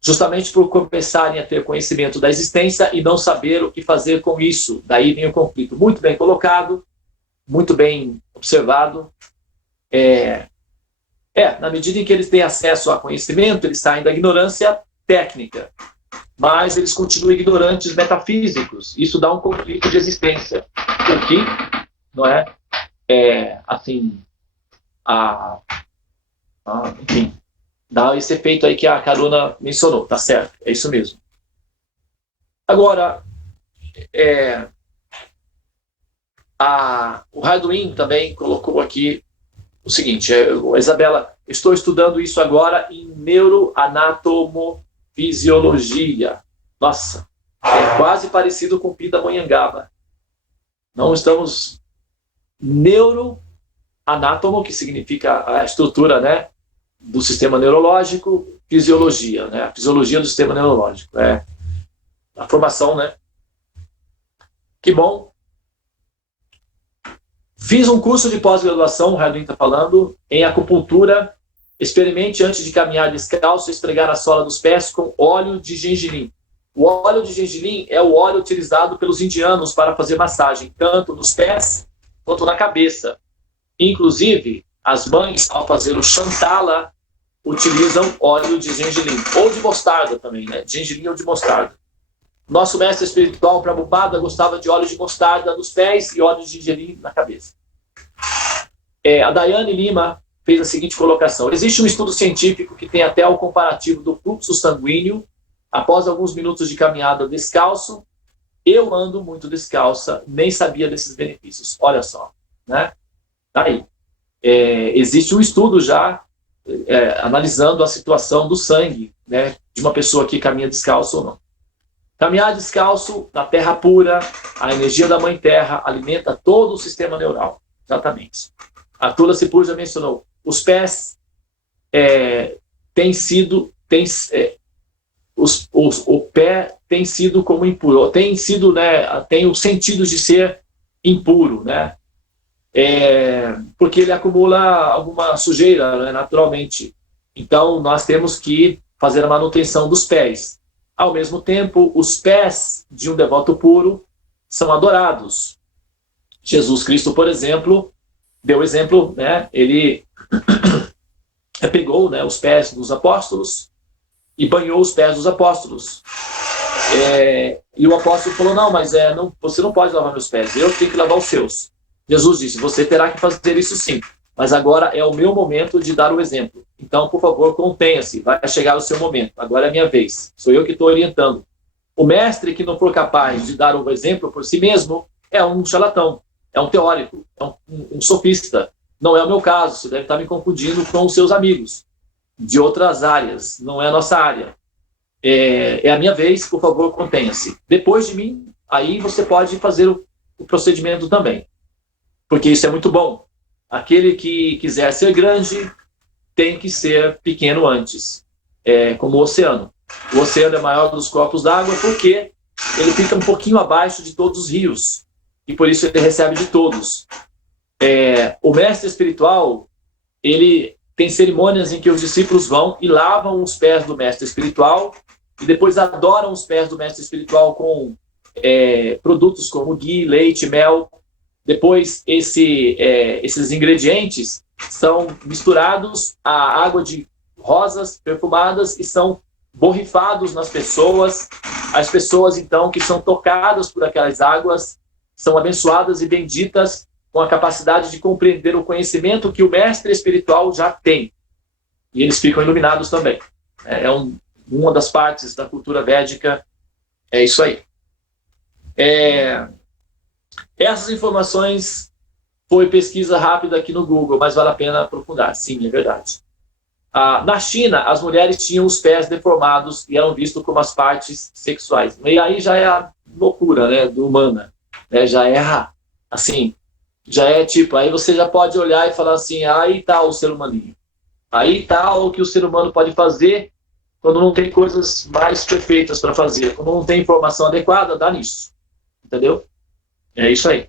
justamente por começarem a ter conhecimento da existência e não saber o que fazer com isso. Daí vem o conflito. Muito bem colocado, muito bem observado. Na medida em que eles têm acesso a conhecimento, eles saem da ignorância técnica, mas eles continuam ignorantes metafísicos. Isso dá um conflito de existência. O que, não é? Enfim, dá esse efeito aí que a Karuna mencionou, tá certo, é isso mesmo. Agora, o Radwin também colocou aqui o seguinte: Isabela, estou estudando isso agora em neuroanatomofisiologia. Nossa, é quase parecido com Pindamonhangaba. Não estamos... Neuroanátomo, que significa a estrutura, né, do sistema neurológico, fisiologia, né, a fisiologia do sistema neurológico, a formação, né. Que bom. Fiz um curso de pós-graduação, o Radwin está falando, em acupuntura. Experimente antes de caminhar descalço, esfregar a sola dos pés com óleo de gengilim. O óleo de gengilim é o óleo utilizado pelos indianos para fazer massagem, tanto nos pés quanto na cabeça. Inclusive, as mães, ao fazer o Shantala, utilizam óleo de gengilim, ou de mostarda também, né? Gengilim ou de mostarda. Nosso mestre espiritual, Prabhupada, gostava de óleo de mostarda nos pés e óleo de gengilim na cabeça. A Daiane Lima fez a seguinte colocação: existe um estudo científico que tem até o comparativo do fluxo sanguíneo após alguns minutos de caminhada descalço. Eu ando muito descalça, nem sabia desses benefícios. Olha só, né? Aí, existe um estudo já analisando a situação do sangue, né, de uma pessoa que caminha descalço ou não. Caminhar descalço na terra pura, a energia da Mãe Terra alimenta todo o sistema neural. Exatamente. A Tulasi Pur mencionou, os pés o pé tem sido como impuro, tem sido, né, tem o sentido de ser impuro, né? Porque ele acumula alguma sujeira, né, naturalmente. Então, nós temos que fazer a manutenção dos pés. Ao mesmo tempo, os pés de um devoto puro são adorados. Jesus Cristo, por exemplo, deu exemplo, né, ele pegou, né, os pés dos apóstolos e banhou os pés dos apóstolos. E o apóstolo falou, não, mas você não pode lavar meus pés, eu tenho que lavar os seus. Jesus disse, você terá que fazer isso sim, mas agora é o meu momento de dar o exemplo. Então, por favor, contenha-se, vai chegar o seu momento, agora é a minha vez, sou eu que estou orientando. O mestre que não for capaz de dar o exemplo por si mesmo é um charlatão, é um teórico, é um sofista. Não é o meu caso, você deve estar me confundindo com os seus amigos de outras áreas, não é a nossa área. É a minha vez, por favor, contenha-se. Depois de mim, aí você pode fazer o procedimento também, porque isso é muito bom. Aquele que quiser ser grande tem que ser pequeno antes, como o oceano. O oceano é maior dos corpos d'água porque ele fica um pouquinho abaixo de todos os rios, e por isso ele recebe de todos. O mestre espiritual, ele tem cerimônias em que os discípulos vão e lavam os pés do mestre espiritual e depois adoram os pés do mestre espiritual com produtos como ghee, leite, mel. Depois esses ingredientes são misturados à água de rosas perfumadas e são borrifados nas pessoas. As pessoas, então, que são tocadas por aquelas águas são abençoadas e benditas com a capacidade de compreender o conhecimento que o mestre espiritual já tem. E eles ficam iluminados também. Uma das partes da cultura védica, é isso aí. Essas informações foi pesquisa rápida aqui no Google, mas vale a pena aprofundar. Sim, é verdade. Na China, as mulheres tinham os pés deformados e eram vistos como as partes sexuais. E aí já é a loucura, né, do humana. Já é assim... Já é tipo, aí você já pode olhar e falar assim, aí está o ser humaninho. Aí está o que o ser humano pode fazer quando não tem coisas mais perfeitas para fazer, quando não tem informação adequada, dá nisso. Entendeu? É isso aí.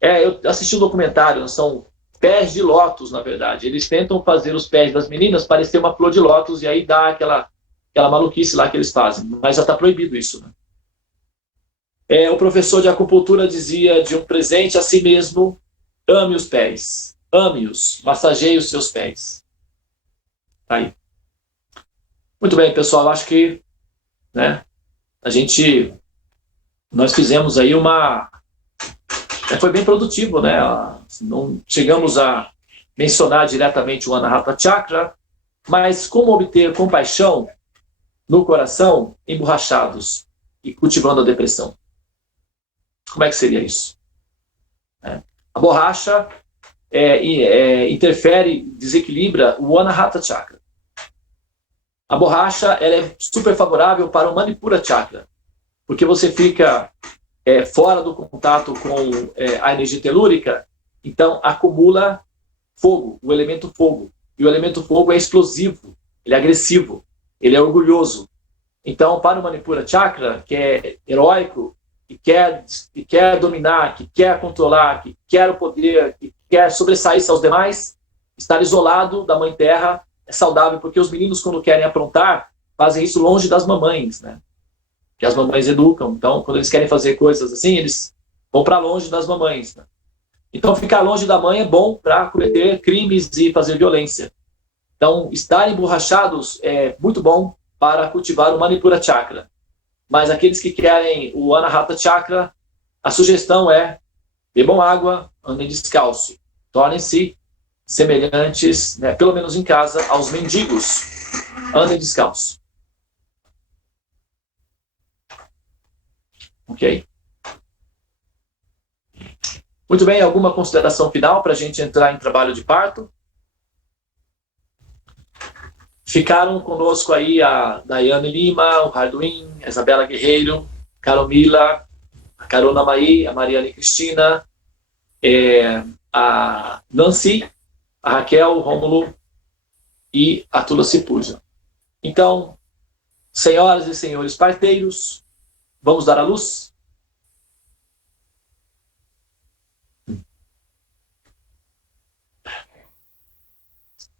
Eu assisti um documentário, são pés de lótus, na verdade. Eles tentam fazer os pés das meninas parecer uma flor de lótus e aí dá aquela maluquice lá que eles fazem. Mas já está proibido isso, né? O professor de acupuntura dizia de um presente a si mesmo: ame os pés, ame-os, massageie os seus pés. Tá aí. Muito bem, pessoal, acho que, né, nós fizemos aí foi bem produtivo, né? Não chegamos a mencionar diretamente o Anahata Chakra, mas como obter compaixão no coração emborrachados e cultivando a depressão. Como é que seria isso? A borracha interfere, desequilibra o Anahata Chakra. A borracha ela é super favorável para o Manipura Chakra, porque você fica fora do contato com a energia telúrica, então acumula fogo, o elemento fogo. E o elemento fogo é explosivo, ele é agressivo, ele é orgulhoso. Então, para o Manipura Chakra, que é heróico, que quer dominar, que quer controlar, que quer o poder, que quer sobressair-se aos demais, estar isolado da Mãe Terra é saudável, porque os meninos, quando querem aprontar, fazem isso longe das mamães, né? Que as mamães educam. Então, quando eles querem fazer coisas assim, eles vão para longe das mamães, né? Então, ficar longe da mãe é bom para cometer crimes e fazer violência. Então, estar emborrachados é muito bom para cultivar o Manipura Chakra. Mas aqueles que querem o Anahata Chakra, a sugestão é: bebam água, andem descalço. Tornem-se semelhantes, né, pelo menos em casa, aos mendigos. Andem descalço. Ok? Muito bem, alguma consideração final para a gente entrar em trabalho de parto? Ficaram conosco aí a Daiane Lima, o Hardwin, a Isabela Guerreiro, Caromila, a Carona Maí, a Mariane Cristina, a Nancy, a Raquel, o Rômulo e a Tula Cipuja. Então, senhoras e senhores parteiros, vamos dar à luz?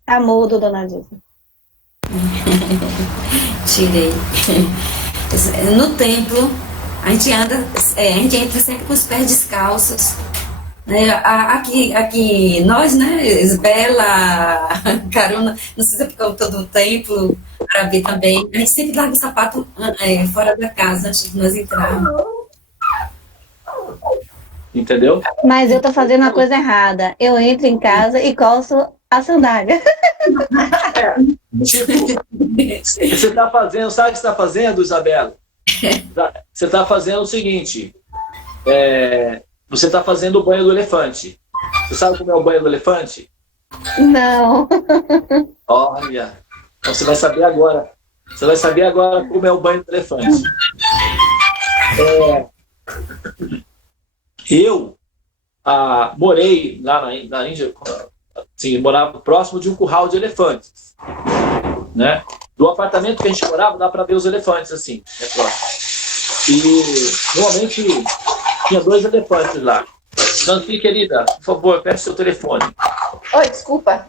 Tá mudo, dona Dilma. Tirei. No templo, a gente entra sempre com os pés descalços. Aqui nós, né, Isabela, Carona, não sei se ficou todo o templo, Arabi também, a gente sempre larga o sapato fora da casa antes de nós entrarmos. Entendeu? Mas eu tô fazendo uma coisa errada. Eu entro em casa e calço a sandália. Você está fazendo, sabe o que você está fazendo, Isabela? Você está fazendo o seguinte, você está fazendo o banho do elefante. Você sabe como é o banho do elefante? Não. Olha, então você vai saber agora. Você vai saber agora como é o banho do elefante. Eu morei lá na Índia, assim, morava próximo de um curral de elefantes, né? Do apartamento que a gente morava, dá para ver os elefantes, assim, próximo. E normalmente tinha 2 elefantes lá. Nancy, querida, por favor, peça seu telefone. Oi, desculpa.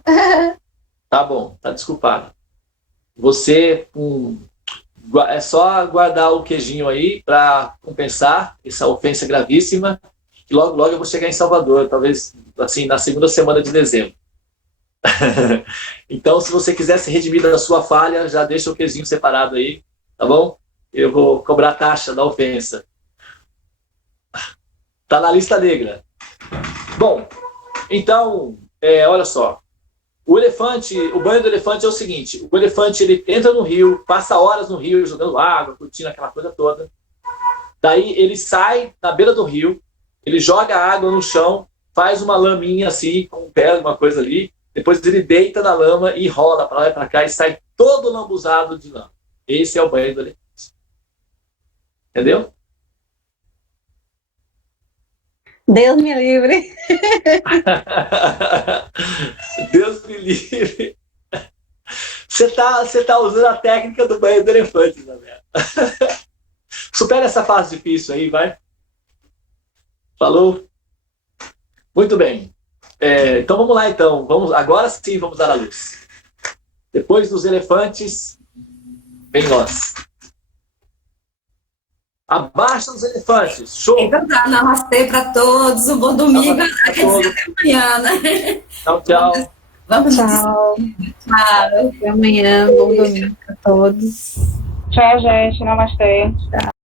Tá bom, tá desculpado. Você, é só guardar o queijinho aí para compensar essa ofensa gravíssima. E logo, logo eu vou chegar em Salvador, talvez assim, na segunda semana de dezembro. Então, se você quiser se redimir da sua falha, já deixa o queijinho separado aí, tá bom? Eu vou cobrar a taxa da ofensa. Tá na lista negra. Bom, então, olha só. O banho do elefante é o seguinte: o elefante ele entra no rio, passa horas no rio jogando água, curtindo aquela coisa toda. Daí ele sai na beira do rio, ele joga água no chão, faz uma laminha assim, com um pé, uma coisa ali, depois ele deita na lama e rola para lá e para cá e sai todo lambuzado de lama. Esse é o banho do elefante. Entendeu? Deus me livre. Deus me livre. Você tá usando a técnica do banho do elefante, Isabela. Supera essa fase difícil aí, vai. Falou? Muito bem. Então vamos lá, então. Agora sim vamos dar a luz. Depois dos elefantes, vem nós. Abaixa os elefantes. Show! Então tá, namastê para todos, um bom domingo, quer dizer, até amanhã, né? Tchau, tchau. Vamos Tchau. Tchau. Até amanhã. Bom domingo para todos. Tchau, gente. Namastê. Tchau.